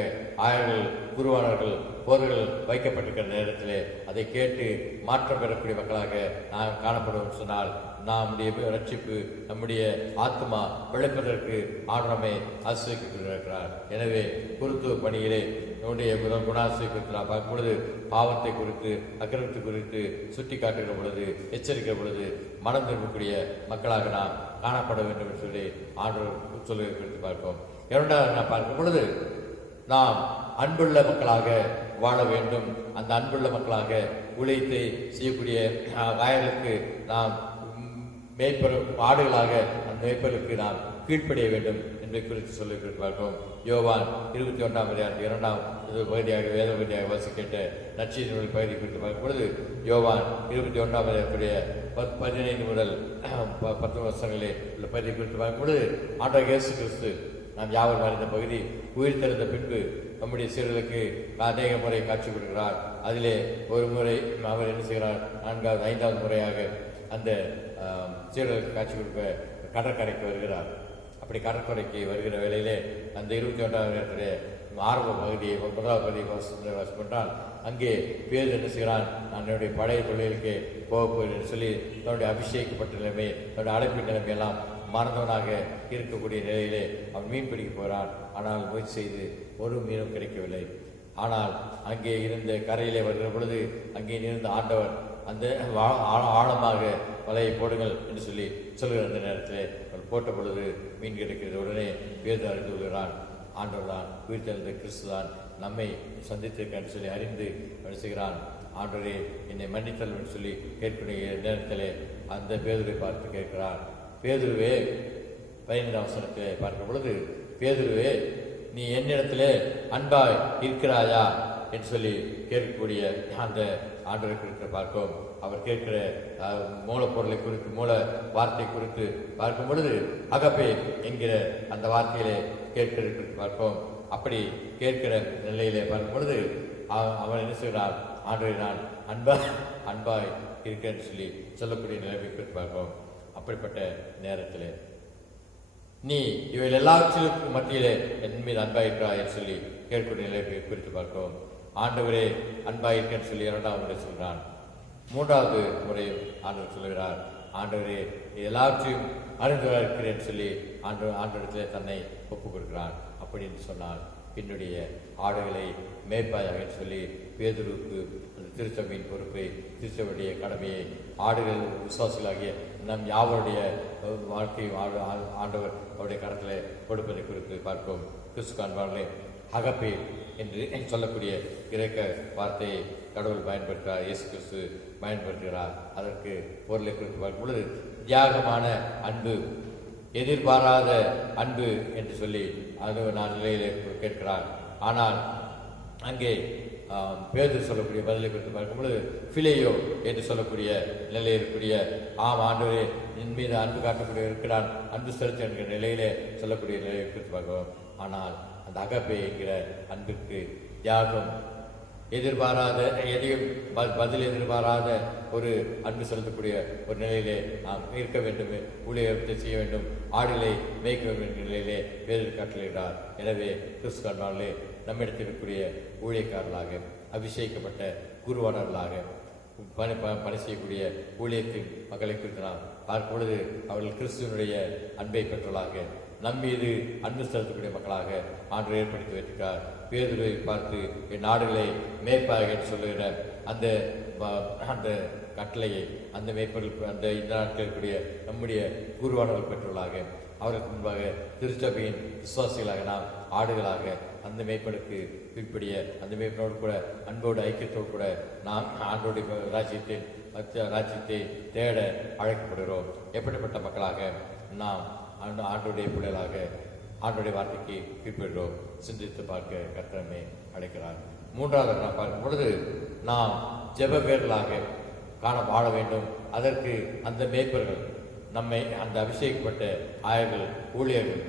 ஆயர்கள், குருவானர்கள், போர்கள் வைக்கப்பட்டிருக்கிற நேரத்திலே அதை கேட்டு மாற்றம் பெறக்கூடிய மக்களாக நாம் காணப்படுவோம் சொன்னால் நம்முடைய ரட்சிப்பு, நம்முடைய ஆத்மா பிழைப்பதற்கு ஆண்டவரை ஆசிரியக்கிறார். எனவே குருத்துவ பணியிலே நம்முடைய குணாசிரியை குறித்து நாம் பார்க்கும் பொழுது பாவத்தை குறித்து, அக்கிரமத்தை குறித்து சுட்டி காட்டுகிற பொழுது, எச்சரிக்கிற பொழுது மனம் திரும்பக்கூடிய மக்களாக நாம் காணப்பட வேண்டும் என்று சொல்லி ஆண்டவர் சொல்லுவதை குறித்து பார்ப்போம். இரண்டாவது நாம் பார்க்கும் பொழுது நாம் அன்புள்ள மக்களாக வாழ வேண்டும். அந்த அன்புள்ள மக்களாக ஊழியத்தை செய்யக்கூடிய ஆயர்களுக்கு நாம் ஆடுகளாக அந்த மேய்ப்பர்களுக்கு நாம் கீழ்ப்படிய வேண்டும் என்பதை குறித்து சொல்லி பார்க்கிறோம். யோவான் 21ஆம் அதிகாரத்தில் 2ஆம் பகுதியாக வேத பகுதியாக வாசிக்கிட்ட நற்செய்தி பகுதி குறித்து பார்க்கும் பொழுது யோவான் 21ஆம் அதிகாரத்துடைய 15 முதல் 10 வருஷங்களே உள்ள பகுதி குறித்து பார்க்கும் பொழுது ஆண்டவர் இயேசு கிறிஸ்து நாம் யாவரும் அறிந்த பகுதி உயிர் தெழுந்த பின்பு நம்முடைய சீடர்களுக்கு அநேக முறை காட்சி கொடுக்கிறார். அதிலே ஒரு முறை அவர் என்ன செய்கிறார்? 4வது 5வது முறையாக அந்த சீடர்களுக்கு காட்சி கொடுக்க கடற்கரைக்கு வருகிறார். அப்படி கடற்கரைக்கு வருகிற வேளையிலே அந்த 21ஆம் இடத்திலே ஆரம்ப பகுதியை 1வது பகுதியை வாசி பண்ணால் அங்கே பேர் என்ன செய்கிறான்? நான் என்னுடைய பழைய தொழிலுக்கு போகப்போகிறேன் என்று சொல்லி தன்னுடைய அபிஷேகப்பட்ட நிலைமை, தன்னுடைய அழைப்பின் நிலைமையெல்லாம் மறந்தவனாக இருக்கக்கூடிய நிலையிலே அவன் மீன் பிடிக்க போகிறான். ஆனால் முயற்சி செய்து ஒரு மீனும் கிடைக்கவில்லை. ஆனால் அங்கே இருந்த கரையிலே வருகிற பொழுது அங்கே இருந்த ஆண்டவர் அந்த ஆழமாக வலையை போடுங்கள் என்று சொல்லி சொல்கிற அந்த நேரத்திலே அவர் போட்ட பொழுது மீன் கிடைக்கிறது. உடனே பேர் அறிந்து கொள்கிறான், ஆண்டவர் தான் உயிர்த்தெழுந்த கிறிஸ்து தான் நம்மை சந்தித்திருக்க என்று சொல்லி அறிந்து செய்கிறான். ஆண்டவரே என்னை மன்னித்தல் என்று சொல்லி கேட்கக்கூடிய நேரத்திலே அந்த பேதுரை பார்த்து கேட்கிறார். பேதுருவே, 15ஆம் வசனத்திலே பார்க்கிற பொழுது, பேதுருவே நீ என்னிடத்திலே அன்பாய் இருக்கிறாயா என்று சொல்லி கேட்கக்கூடிய அந்த ஆண்டவருக்கு பார்க்கும். அவர் கேட்கிற மூலப்பொருளை குறித்து, மூல வார்த்தை குறித்து பார்க்கும் பொழுது அகப்பே என்கிற அந்த வார்த்தையிலே கேட்கிறது குறித்து பார்ப்போம். அப்படி கேட்கிற நிலையிலே பார்க்கும் பொழுது அவன் என்ன செய்கிறார்? ஆண்டவரை நான் அன்பாய் இருக்கிறேன்னு சொல்லி சொல்லக்கூடிய நிலைமை குறித்து பார்ப்போம். அப்படிப்பட்ட நேரத்தில் நீ இவைகள் எல்லாவற்றிற்கும் மத்தியிலே என் மீது அன்பாயிருக்கிறாய் என்று சொல்லி கேட்கக்கூடிய நிலைமை குறித்து பார்க்கிறோம். ஆண்டவரே அன்பாயிருக்கேன்னு சொல்லி 2வது முறை சொல்கிறான். மூன்றாவது முறை ஆண்டவர் சொல்கிறார், ஆண்டவரே எல்லாவற்றையும் அறிந்தவராக இருக்கிறேன் சொல்லி ஆண்டவரிடத்திலே தன்னை ஒப்புக் கொடுக்கிறான். அப்படின்னு சொன்னால் என்னுடைய ஆடுகளை மேய்ப்பாயாக சொல்லி பேதுருவுக்கு அந்த திருச்சபையின் பொறுப்பை, திருச்சபையுடைய கடமையை, ஆடுகள் விசுவாசிகளாகிய நம் யாவருடைய வாழ்க்கையும் ஆண்டவர் அவருடைய கடத்தில் கொடுப்பதை குறித்து பார்ப்போம். கிறிஸ்து காண்பார்களே, அகப்பே என்று சொல்லக்கூடிய கிரேக்க வார்த்தையை கடவுள் பயன்படுத்துகிறார், இயேசு கிறிஸ்து பயன்படுத்துகிறார். அதற்கு பொருளை குறித்து பார்க்கும் பொழுது தியாகமான அன்பு, எதிர்பாராத அன்பு என்று சொல்லி அது நான் நிலையிலே கேட்கிறார். ஆனால் அங்கே பேதுரு சொல்லக்கூடிய பதிலை குறித்து பார்க்கும் பொழுது பிலேயோ என்று சொல்லக்கூடிய நிலையில் இருக்கக்கூடிய ஆண்டவரே என் மீது அன்பு காட்டக்கூடிய இருக்கிறான், அன்பு செலுத்த என்கிற நிலையிலே சொல்லக்கூடிய நிலையை குறித்து பார்க்கிறோம். ஆனால் அந்த அகப்பே என்கிற அன்பிற்கு தியாகம், எதிர்பாராத எதையும் பதில் எதிர்பாராத ஒரு அன்பு செலுத்தக்கூடிய ஒரு நிலையிலே நாம் இருக்க வேண்டும், ஊழியத்தை செய்ய வேண்டும், ஆடுகளை மேய்க்க வேண்டும் என்ற நிலையிலே பேதுரு கட்டளையிட்டார். எனவே கிறிஸ்து காண்பார்களே, நம்மிடத்தில் இருக்கக்கூடிய ஊழியக்காரர்களாக, அபிஷேகிக்கப்பட்ட குருவானர்களாக பணி செய்யக்கூடிய ஊழியத்தின் மக்களை குறித்து நாம் பார்க்கும் பொழுது அவர்கள் கிறிஸ்துவனுடைய அன்பை பெற்றவர்களாக, நம்மீது அன்பு செலுத்தக்கூடிய மக்களாக ஆண்டவர் ஏற்படுத்தி வைத்திருக்கிறார். பேதுருவை பார்த்து என் நாடுகளை மேய்ப்பாக என்று சொல்லுகிற அந்த கட்டளையை அந்த மேய்ப்பர்கள், அந்த இந்த நாட்டில் இருக்கக்கூடிய நம்முடைய குருவானவர்கள் பெற்றவர்களாக, அவருக்கு முன்பாக திருச்சபையின் விசுவாசிகளாக நாம் ஆடுகளாக அந்த மேய்ப்பனுக்கு கீழ்ப்படிய, அந்த மேய்ப்பனோடு கூட அன்போடு ஐக்கியத்தோடு கூட நாம் ஆண்டோடைய ராஜ்யத்தை தேட அழைக்கப்படுகிறோம். எப்படிப்பட்ட மக்களாக நாம் ஆண்டோடைய பிள்ளைகளாக ஆண்டோடைய வார்த்தைக்கு கீழ்ப்படுகிறோம்? சிந்தித்து பார்க்க கர்த்தரமே அழைக்கிறார். மூன்றாவது நாம் பார்க்கும் பொழுது நாம் ஜெப வீரர்களாக வாழ வேண்டும். அதற்கு அந்த மேய்ப்பர்கள், நம்மை அந்த அபிஷேகப்பட்ட ஆயர்கள், ஊழியர்கள்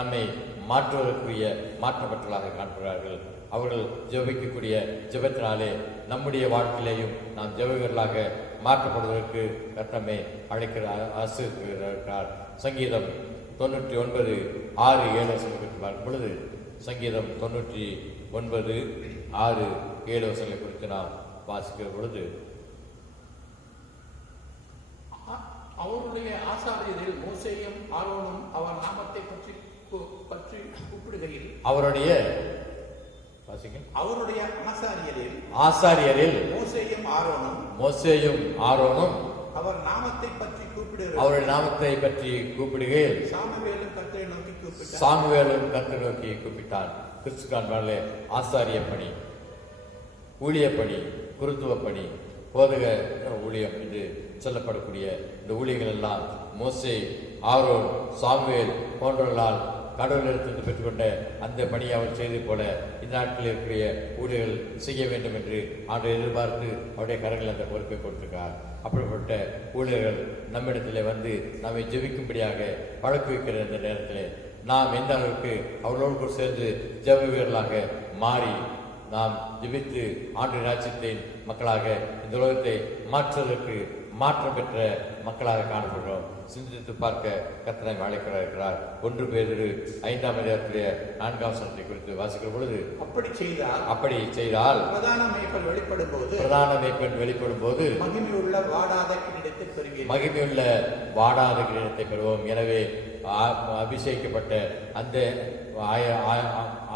நம்மை மாற்றுவதற்குரிய மாற்றப்பட்டவர்களாக காண்கிறார்கள். அவர்கள் ஜெபிக்கக்கூடிய ஜெபத்தினாலே நம்முடைய வாழ்க்கையிலேயும் நாம் ஜெபவீரர்களாக மாற்றப்படுவதற்கு கர்த்தமே அழைக்கிறார், ஆசீர்வதிக்கிறார். சங்கீதம் 99:6-7 பார்க்கும் பொழுது சங்கீதம் 99:6-7 குறித்து நாம் வாசிக்கிற பொழுது, அவருடைய ஆசாரியரில் மோசேயும் ஆரோனும் அவர் நாமத்தை பற்றி கூப்பிடுகையில், அவருடைய ஆசாரியரில் மோசேயும் ஆரோனும் அவர் நாமத்தை பற்றி கூப்பிடுகையில் சாமுவேலும் கர்த்தரை நோக்கி கூப்பிட்டான். கிறிஸ்து காண்பார்களே, ஆசாரிய பணி, ஊழிய பணி, குருத்துவ பணி, போதக ஊழியம் என்று சொல்லப்படக்கூடிய இந்த ஊழியர்கள் எல்லாம் மோசே, ஆரோன், சாமுவேல் போன்றவர்களால் கடவுளிடத்திலிருந்து பெற்றுக்கொண்ட அந்த பணியை அவர் செய்தது போல இந்த நாட்களில் இருக்கிற ஊழியர்கள் செய்ய வேண்டும் என்று ஆண்டவர் எதிர்பார்த்து அவருடைய கரங்களில் அந்த பொறுப்பை கொடுத்திருக்கிறார். அப்படிப்பட்ட ஊழியர்கள் நம்மிடத்தில் வந்து நம்மை ஜெபிக்கும்படியாக பழக்க வைக்கிற இந்த நேரத்தில் நாம் எந்த அளவுக்கு அவர்களோடு சேர்ந்து ஜெப வீரர்களாக மாறி நாம் ஜெபித்து ஆண்டு ராஜ்யத்தின் மக்களாக இந்த உலகத்தை மாற்றுவதற்கு மாற்றம் பெற்ற மக்களாக காணப்படுகிறோம். சிந்தித்து பார்க்க கர்த்தரை அழைக்கிறார். 1 பேதுரு 5:4 குறித்து வாசிக்கிற பொழுது, அப்படி செய்தால் பிரதான மேய்ப்பன் வெளிப்படும் போது மகிமையுள்ள வாடாத கிரீடத்தை பெறுவோம். எனவே அபிஷேகிக்கப்பட்ட அந்த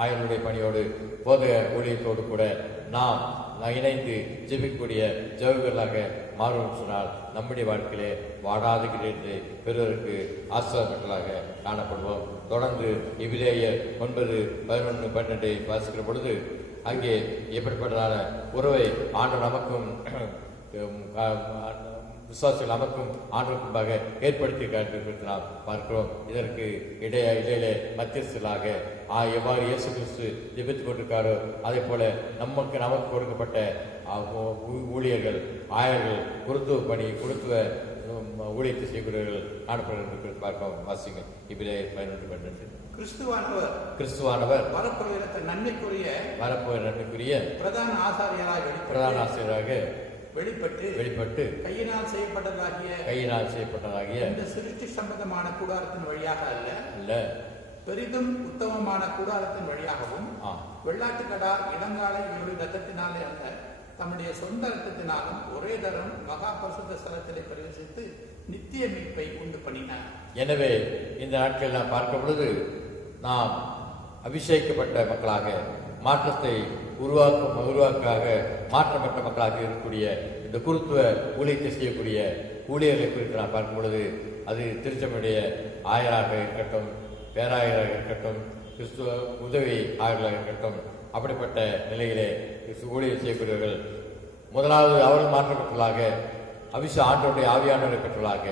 ஆயருடைய பணியோடு போதக ஊழியத்தோடு கூட நாம் இணைந்து ஜெபிக்கக்கூடிய ஜெபவீரர்களாக மாறுவோம் சொன்னால் நம்முடைய வாழ்க்கையிலே வாடாத கிரீடத்தை பெறுவதற்கு ஆசீர்வாதங்களாக காணப்படுவோம். தொடர்ந்து எபிரேயர் 9:11-12 வாசிக்கிற பொழுது அங்கே எப்படிப்பட்டதான உறவை ஆண்டவர் நமக்கும் விசுவாசிகள் நமக்கும் ஆண்டவருக்கும்பாக ஏற்படுத்தி காட்டி நாம் பார்க்கிறோம். இதற்கு இடையிலே மத்தியஸ்தலாக எவ்வாறு இயேசு கிறிஸ்து ஜெபித்துக் கொண்டிருக்காரோ அதே போல நமக்கு கொடுக்கப்பட்ட ஊழியர்கள், ஆயர்கள், குருத்துவ பணி, குருத்துவ ஊழியத்தை செய்யக்கூடியவர்கள் காணப்படுகிறது பார்க்கிறோம். வாசிங்க இபிரேயர் 11:12. கிறிஸ்துவானவர் வரப்போகிற நன்மைக்குரிய பிரதான ஆசாரியராக வெளிப்பட்டு கையினால் செய்யப்பட்டதாகிய இந்த சிருஷ்டி சம்பந்தமான கூடாரத்தின் வழியாக அல்ல பெரிதும் உத்தமமான கூடாரத்தின் வழியாகவும் வெள்ளாட்டுக்கடா இடங்காலை இவருடைய ரத்தத்தினாலே அல்ல தம்முடைய சொந்த ரத்தத்தினாலும் ஒரே தரம் மகா பரிசுத்த ஸ்தலத்திலே பிரவேசித்து நித்திய மீட்பை உண்டு பண்ணினார். எனவே இந்த நாட்களில் நாம் பார்க்கும் பொழுது நாம் அபிஷேகிக்கப்பட்ட மக்களாக மாற்றத்தை உருவாக்காக மாற்றப்பட்ட மக்களாக இருக்கக்கூடிய இந்த குருத்துவ ஊழியத்தை செய்யக்கூடிய ஊழியர்களை குறித்து நாம் பார்க்கும் பொழுது அது திருச்சபையுடைய ஆயராக இருக்கட்டும், பேராயராக இருக்கட்டும், கிறிஸ்துவ உதவி ஆயர்களாக இருக்கட்டும், அப்படிப்பட்ட நிலையிலே ஊழியர் செய்யக்கூடியவர்கள் முதலாவது அவர்கள் மாற்றப்பட்டவர்களாக ஆண்டவருடைய ஆவியானவரை பெற்றவர்களாக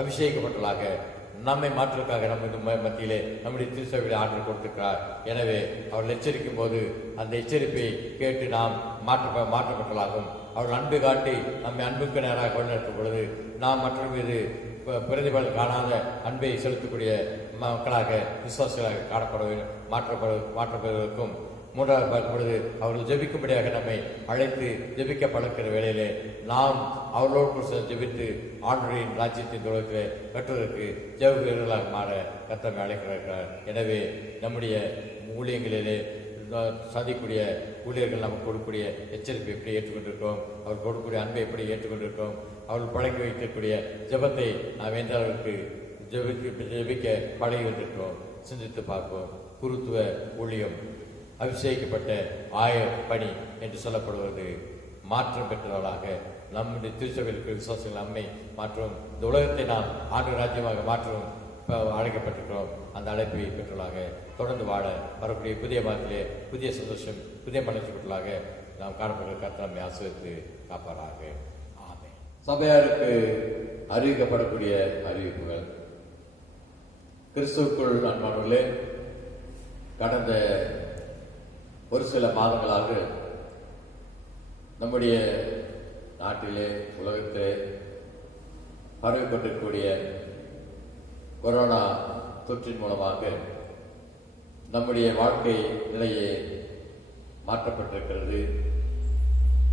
அபிஷேகிக்கப்பட்டவர்களாக நம்மை மாற்றுவதற்காக நம்ம மத்தியிலே நம்முடைய திருச்சபையிலே ஆற்றல் கொடுத்திருக்கிறார். எனவே அவர்கள் எச்சரிக்கும் போது அந்த எச்சரிப்பை கேட்டு நாம் மாற்றப்பட்டவர்களாகும். அவர்கள் அன்பு காட்டி நம்மை அன்புக்கு நேராக வழிநடத்தும் பொழுது நாம் மற்றொரு மீது பிரதிபலன் காணாத அன்பை செலுத்தக்கூடிய மக்களாக விசுவாசிகளாக மாற்றப்படுவதற்கும் மூன்றாவது பார்க்கும் பொழுது அவர்கள் ஜெபிக்கும்படியாக நம்மை அழைத்து ஜெபிக்க பழக்கிற வேளையிலே நாம் அவர்களோடு ஜெபித்து ஆண்டவரின் ராஜ்யத்தின் தொடர்பிலே கற்றுவதற்கு ஜெப வீரர்களாக மாற கர்த்தர் அழைக்கிறார். எனவே நம்முடைய ஊழியங்களிலே சந்திக்கூடிய ஊழியர்கள் நமக்கு கொடுக்கக்கூடிய எச்சரிப்பை எப்படி ஏற்றுக்கொண்டிருக்கிறோம், அவர் கொடுக்கக்கூடிய அன்பை எப்படி ஏற்றுக்கொண்டிருக்கிறோம், அவர்கள் பழக்கி வைக்கக்கூடிய ஜெபத்தை நாம் எந்த அளவுக்கு ஜெபிக்க பழகி வந்திருக்கிறோம் சிந்தித்து பார்ப்போம். குருத்துவ ஊழியம் அபிஷேகிக்கப்பட்ட ஆயர் பணி என்று சொல்லப்படுவது மாற்றம் பெற்றவர்களாக நம்முடைய திருச்சபையில் விசுவாசிகள் நம்மை மாற்றும் இந்த உலகத்தை நாம் ஆண்டு ராஜ்யமாக மாற்றும் அழைக்கப்பட்டிருக்கிறோம். அந்த அழைப்பை பெற்றவர்களாக தொடர்ந்து வாழ வரக்கூடிய புதிய மாதத்திலே புதிய சந்தோஷம் புதிய மகிழ்ச்சி பெற்றவர்களாக நாம் காணப்படுகிற கர்த்தர் நம்மை ஆசீர்வதித்து காப்பாராக. ஆமென். சபையாருக்கு அறிவிக்கப்படக்கூடிய அறிவிப்புகள். கிறிஸ்துவுக்குள் அன்பானவர்களே, கடந்த ஒரு சில மாதங்களாக நம்முடைய நாட்டிலே உலகத்திலே பரவிக்கொண்டிருக்கக்கூடிய கொரோனா தொற்றின் மூலமாக நம்முடைய வாழ்க்கை நிலையே மாற்றப்பட்டிருக்கிறது.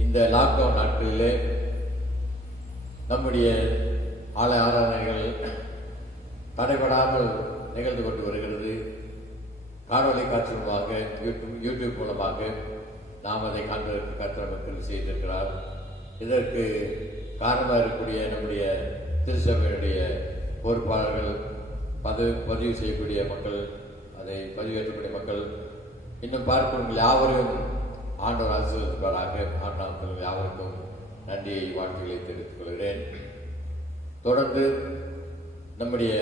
இந்த லாக்டவுன் நாட்களிலே நம்முடைய ஆலய ஆராதனைகள் தடைபடாமல் நிகழ்ந்து கொண்டு வருகிறது. காணொலி காட்சி மூலமாக யூடியூப் மூலமாக நாம் அதை காண்பதற்கு கர்த்தர் மக்கள் செய்திருக்கிறார். இதற்கு காரணமாக இருக்கக்கூடிய நம்முடைய திருச்சபையினுடைய பொறுப்பாளர்கள், பதிவு செய்யக்கூடிய மக்கள், அதை பதிவேற்றக்கூடிய மக்கள், இன்னும் பார்க்கிறவர்கள் யாவரையும் ஆண்டவர் ஆசீர்வதிப்பாராக. ஆண்டவர் யாவருக்கும் நன்றியை வாழ்த்துக்களை தெரிவித்துக் கொள்கிறேன். தொடர்ந்து நம்முடைய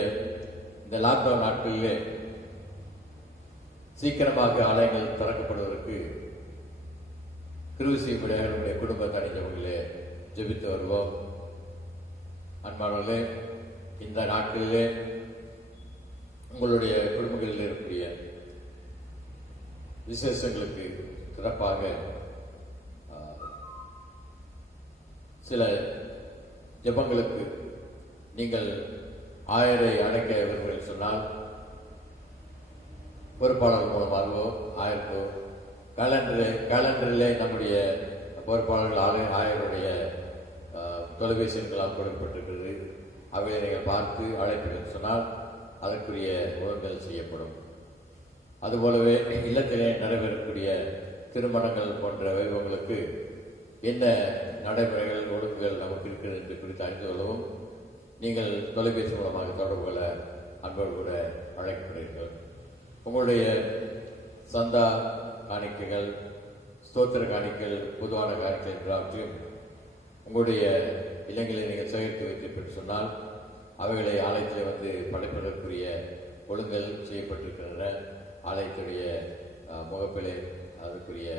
இந்த லாக்டவுன் நாட்களிலே சீக்கிரமாக ஆலயங்கள் திறக்கப்படுவதற்கு கிருபை செய்யும்படியாக நம்முடைய குடும்ப தனித்தவர்களே ஜெபித்து வருவோம். அன்பானவர்களே, இந்த நாட்களிலே உங்களுடைய குடும்பங்களில் இருக்கக்கூடிய விசேஷங்களுக்கு சிறப்பாக சில ஜெபங்களுக்கு நீங்கள் ஆயரை அழைக்க விரும்புகிறீர்கள் சொன்னால் பொறுப்பாளர்கள் மூலமாகவோ ஆயருக்கோ கேலண்டரிலே நம்முடைய பொறுப்பாளர்கள் ஆயருடைய தொலைபேசி எண்களால் கொடுக்கப்பட்டிருக்கிறது. அவையை நீங்கள் பார்த்து அழைப்பீர்கள் சொன்னால் அதற்குரிய ஒழுங்குகள் செய்யப்படும். அதுபோலவே இல்லத்திலே நடைபெறக்கூடிய திருமணங்கள் போன்ற வைபவங்களுக்கு என்ன நடைமுறைகள் ஒழுங்குகள் நமக்கு இருக்கிறது என்று குறித்து அறிந்து கொள்ளவும் நீங்கள் தொலைபேசி மூலமாக தொடர்பு கொள்ள அன்போடு கூட அழைக்கப்படுகிறீர்கள். உங்களுடைய சந்தா காணிக்கைகள், ஸ்தோத்திர காணிக்கைகள், பொதுவான காணிக்கை என்றாவற்றையும் உங்களுடைய இல்லங்களில் நீங்கள் சேகரித்து வைத்திருப்பீர்கள் சொன்னால் அவைகளை ஆலயத்தில் வந்து படைப்பதற்குரிய ஒழுங்கல் செய்யப்பட்டிருக்கின்றன. ஆலயத்துடைய முகப்பிலே அதற்குரிய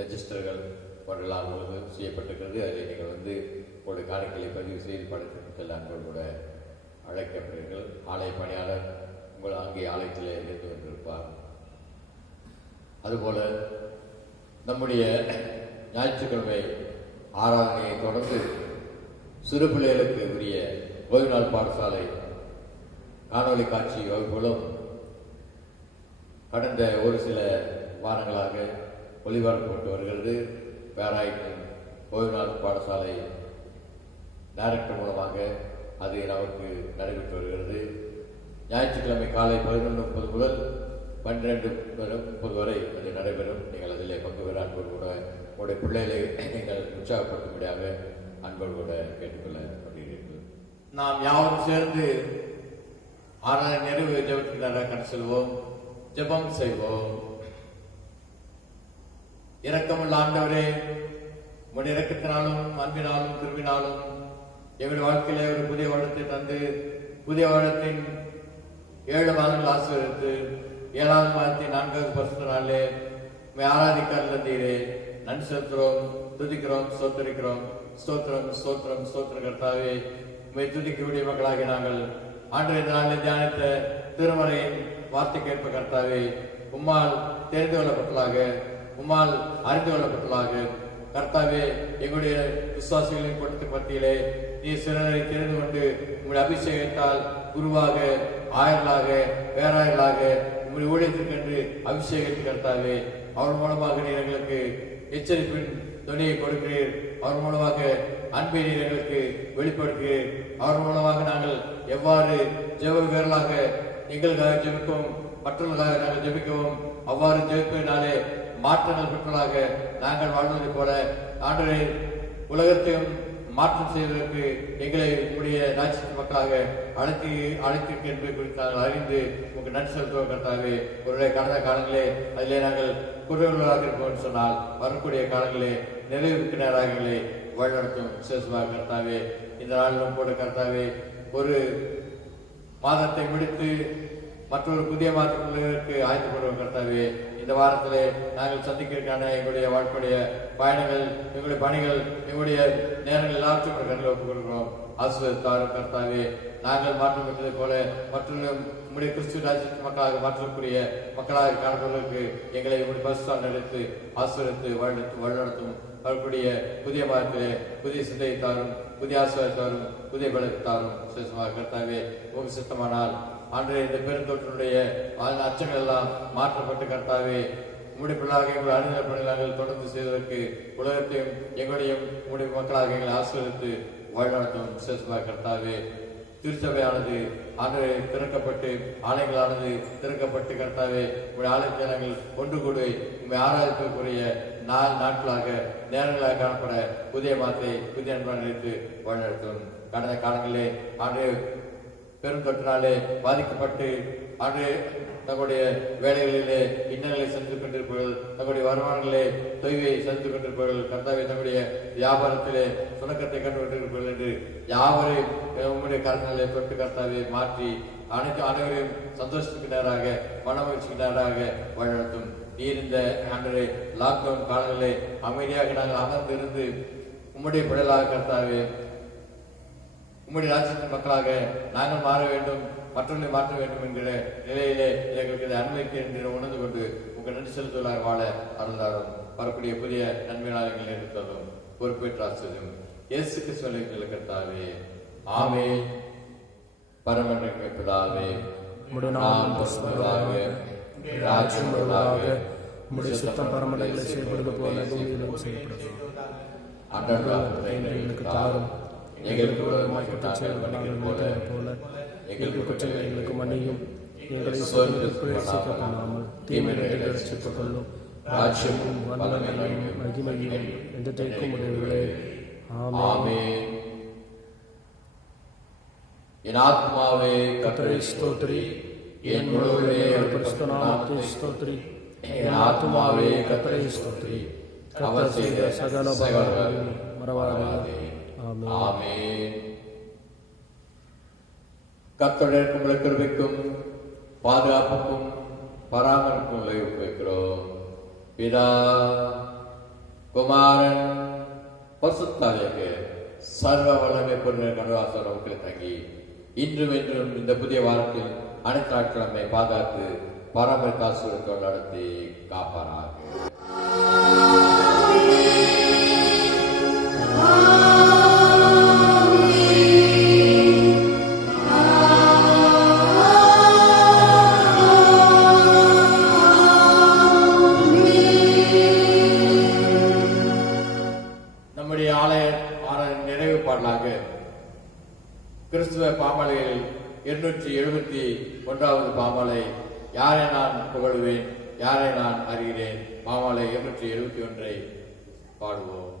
ரெஜிஸ்டர்கள் போன்றெல்லாம் ஒழுங்கு செய்யப்பட்டிருக்கிறது. அதில் நீங்கள் வந்து உங்களுடைய காணிக்கைகளை பதிவு செய்து படைத்து செல்ல அன்போடு கூட அழைக்கப்படுகிறீர்கள். ஆலய பணியாளர் உங்கள் அங்கே ஆலயத்தில் இருந்து கொண்டிருப்பார். அதுபோல நம்முடைய ஞாயிற்றுக்கிழமை ஆராதனையை தொடர்ந்து சிறு பிள்ளைகளுக்கு உரிய ஓய்வு நாள் பாடசாலை காணொலி காட்சி வகுப்புகளும் கடந்த ஒரு சில வாரங்களாக ஒளிபரப்பப்பட்டு வருகிறது. பேராயத்தின் ஓய்வு நாள் பாடசாலை டைரக்டர் மூலமாக அது நமக்கு நடைபெற்று வருகிறது. ஞாயிற்றுக்கிழமை காலை 11:30 முதல் 12:30 வரை அது நடைபெறும். நீங்கள் அதில் பங்கு பெற அன்போடு கூட உங்களுடைய பிள்ளைகளை நீங்கள் உற்சாகப்படுத்தும்படியாக அன்போடு கூட கேட்டுக்கொள்ளப்படுகிறீர்கள். நாம் யாரும் சேர்ந்து ஆராதனை நிறைவு ஜெபத்தினார கண்டு செல்வோம். ஜெபம் செய்வோம். இரக்கமுள்ள ஆண்டவரே, உன் இரக்கத்தினாலும் அன்பினாலும் திருவினாலும் எங்கள் வாழ்க்கையிலே ஒரு புதிய வருடத்தை தந்து புதிய வருடத்தின் 7 மாதங்கள் ஆசீர்வதித்து 7வது மாதத்தின் 4வது பரிசுத்த நாளிலே உம்மை ஆராதிக்க அருளினீரே. நன்றி செலுத்துகிறோம், துதிக்கிறோம், ஸ்தோத்திரிக்கிறோம். ஸ்தோத்திரம் ஸ்தோத்திரம் ஸ்தோத்திரம் கர்த்தாவே. உம்மை துதிக்கக்கூடிய மக்களாகி நாங்கள் ஆண்டு இந்த நாளில் தியானித்த திருமறையின் வார்த்தை கேட்ப கர்த்தாவே, உம்மால் தெரிந்து கொள்ளப்பட்டதாக, உம்மால் அறிந்து கொள்ளப்பட்டதாக கர்த்தாவே, எங்களுடைய விசுவாசிகளின் கூட்டத்தின் மத்தியிலே நீ சிலரை தெரிந்து கொண்டு உங்களுடைய அபிஷேகத்தால் குருவாக, ஆயர்களாக, பேராயர்களாக உங்களுடைய ஊழியத்திற்கென்று அபிஷேகத்தை கர்த்தாவே, அவர் மூலமாக நீர் எங்களுக்கு எச்சரிப்பின் துணையை கொடுக்கிறீர். அவர் மூலமாக அன்பை நீர் எங்களுக்கு வெளிப்படுத்துகிறீர். அவர் மூலமாக நாங்கள் எவ்வாறு ஜெப வீரர்களாக எங்களுக்காக ஜெபிக்கவும் மற்றவர்களுக்காக நாங்கள் ஜெபிக்கவும் அவ்வாறு ஜெபிப்பதினாலே மாற்றங்கள் பெற்றதாக நாங்கள் வாழ்வதை போல ஆண்டவரே, உலகத்தையும் மாற்றம் செய்வதற்கு எங்களை உங்களுடைய ராஜ்யத்தின் மக்களாக அழைத்திருக்க என்பதை குறித்து நாங்கள் அறிந்து உங்களுக்கு நன்றி செலுத்துவோம் கர்த்தாவே. ஒருவேளை கடந்த காலங்களே அதிலே நாங்கள் குறைவுகளாக இருப்போம் சொன்னால் வரக்கூடிய காலங்களே நிறைவுக்கு நேராகங்களே வழிநடத்தும் விசேஷமாக கர்த்தாவே. இந்த நாளிலும் கூட கர்த்தாவே, ஒரு மாதத்தை முடித்து மற்றொரு புதிய மாதத்திற்கு ஆய்ந்து கொள்வோம் கர்த்தாவே. இந்த வாரத்திலே நாங்கள் சந்திக்கிறதுக்கான எங்களுடைய வாழ்க்கையுடைய பயணங்கள், எங்களுடைய பணிகள், எங்களுடைய நேரங்கள் எல்லாவற்றையும் கருத்தில் ஒப்புக் கொடுக்கிறோம். ஆசீர்வதித்தாரும் கர்த்தாவே. நாங்கள் மாற்றம் பெற்றதை போல மற்றொரு உங்களுடைய கிறிஸ்துவ ராஜ்யத்தின் மக்களாக மாற்றக்கூடிய மக்களாக காணப்படுவதற்கு எங்களை உங்களுடைய பரிசுத்தால் நடத்தி ஆசீர்வதித்து வழிநடத்தும். வரக்கூடிய புதிய மாதத்திலே புதிய சிந்தைத்தாரும், புதிய ஆசீர்வாதத்தாரும், புதிய பலத்தாரும் விசேஷமாக கர்த்தாவே. உங்க சித்தமானால் அன்றைய இந்த பெருந்தொற்றினுடைய அச்சங்கள் எல்லாம் மாற்றப்பட்டு கர்த்தாவே, உங்களுடைய பிள்ளாக எங்களுடைய அறிஞர் பணிகளை நாங்கள் தொடர்ந்து செய்வதற்கு உலகத்தையும் எங்களையும் உங்களுடைய மக்களாக எங்களை ஆசீர்வதித்து வழிநடத்தும் விசேஷமாக கர்த்தாவே. திருச்சபையானது ஆண்டவரை திறக்கப்பட்டு, ஆலயங்களானது திறக்கப்பட்டு கர்த்தாவே, உங்களுடைய ஆலயத்தை நாங்கள் ஒன்று கூடி உண்மை ஆராய்ச்சிக்குரிய 4 நாட்களாக நேரங்களாக காணப்பட புதிய மாதத்தை புதிய அன்பாக நினைத்து வழிநடத்தும். கடந்த காலங்களிலே ஆண்டு பெரும் தொற்றினாலே பாதிக்கப்பட்டு ஆண்டு தங்களுடைய வேலைகளிலே இன்னல்களை சந்தித்துக் கொண்டிருப்பவர்கள், தங்களுடைய வருமானங்களே தொய்வை சந்தித்துக் கொண்டிருப்பவர்கள் கர்த்தாவே, தங்களுடைய வியாபாரத்திலே சுணக்கத்தை கண்டு கொண்டிருப்பவர்கள் என்று யாவரையும் உங்களுடைய கருத்திலே தொட்டு கர்த்தாவே மாற்றி அனைவரையும் சந்தோஷத்துக்கு நேராக மனமகிழ்ச்சிக்கு நேராக வழிநடத்தும். நீர் இந்த ஆண்டரை லாக்டவுன் காலங்களிலே அமைதியாக நாங்கள் அமர்ந்து இருந்து உம்முடைய பிள்ளைகளாக கர்த்தாவே, உம்முடைய ராஜ்யத்தின் மக்களாக நாங்கள் மாற வேண்டும், மற்றவர்களை மாற்ற வேண்டும் என்கிற நிலையிலே எங்களுக்கு இதை அனுமதிக்க என்று உணர்ந்து கொண்டு உங்கள் நன்றி செலுத்துவதாக வாழ அருளாரும். வரக்கூடிய புதிய நன்மையாக எங்களை எடுத்ததும் பொறுப்பேற்ற ஆசிரியம் இயேசு கிறிஸ்துவின் கர்த்தாவே. ஆமென். பரமண்டலமே பிதாவே, உம்முடைய நாமம் பரிசுத்தமாக, ராஜ்யம் வருவதாக, உம்முடைய சித்தம் பரமண்டலங்களில் செய்யப்படுவது போல பூமியிலும் செய்யப்படுவது. எங்களுக்கு தாரும், எங்களுக்கு விரோதமாய் குற்றம் செய்வதாக போல எங்களுக்கு குற்றங்களை எங்களுக்கு மன்னியும், எங்களை சோதனைக்கு பிரவேசிக்க பண்ணாமல் தீமையை ரட்சித்துக் கொள்ளும். ராஜ்யமும் வல்லமையும் மகிமையும் என்றைக்கும் உடையவர்களே. ஆமென். என் ஆத்மாவே கர்த்தரை ஸ்தோத்திரி, என் முழுவதுமே பரிசுத்த நாமத்தை ஸ்தோத்திரி. என் ஆத்மாவே கர்த்தரை ஸ்தோத்திரி, கர்த்தர் செய்த சகல உபகாரங்களையும் மறவாதே. ஆமென். கர்த்தருடைய உங்கள் கிருபைக்கும் பாதுகாப்புக்கும் பராமரிப்பும் வைக்கிறோம். பிதா, குமாரன், பரிசுத்தாவியாக சர்வ வல்லமை பொருள் நடுவாசம் நமக்கு தங்கி இன்றும் என்றும் இந்த புதிய வாரத்தில் அனைத்து நாட்கள் நம்மை பாதுகாத்து பராமரித்து ஆசீர்வாதத்தோடு நடத்தி காப்பாராக. நம்முடைய ஆலய நிறைவு பாடலாக கிறிஸ்துவ பாமாலையில் 271வது பாமாலை யாரை நான் புகழுவேன், யாரை நான் அறிகிறேன். பாமாலை 271 பாடுவோம்.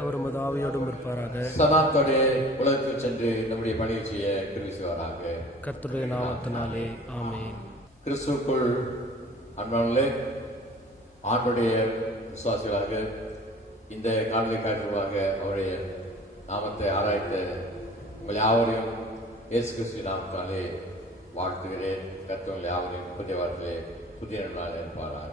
அவர் உமது ஆவியோடும் இருப்பாராக. சமாத்தோடு உலகத்தில் சென்று நம்முடைய பணியை செய்ய கிருபை செய்வாராக. கர்த்தருடைய நாமத்தினாலே ஆமென். கிறிஸ்துவுக்குள் அன்பானவர்களே, ஆண்டுடைய விசுவாசிகளாக இந்த காணொலி காரணமாக அவருடைய நாமத்தை ஆராய்த்த உங்கள் யாவரையும் இயேசு கிறிஸ்து நாமத்தாலே வாழ்த்துகிறேன். கர்த்தர் யாவரையும் புதிய வாரத்திலே புதிய நாள் இருப்பாராக.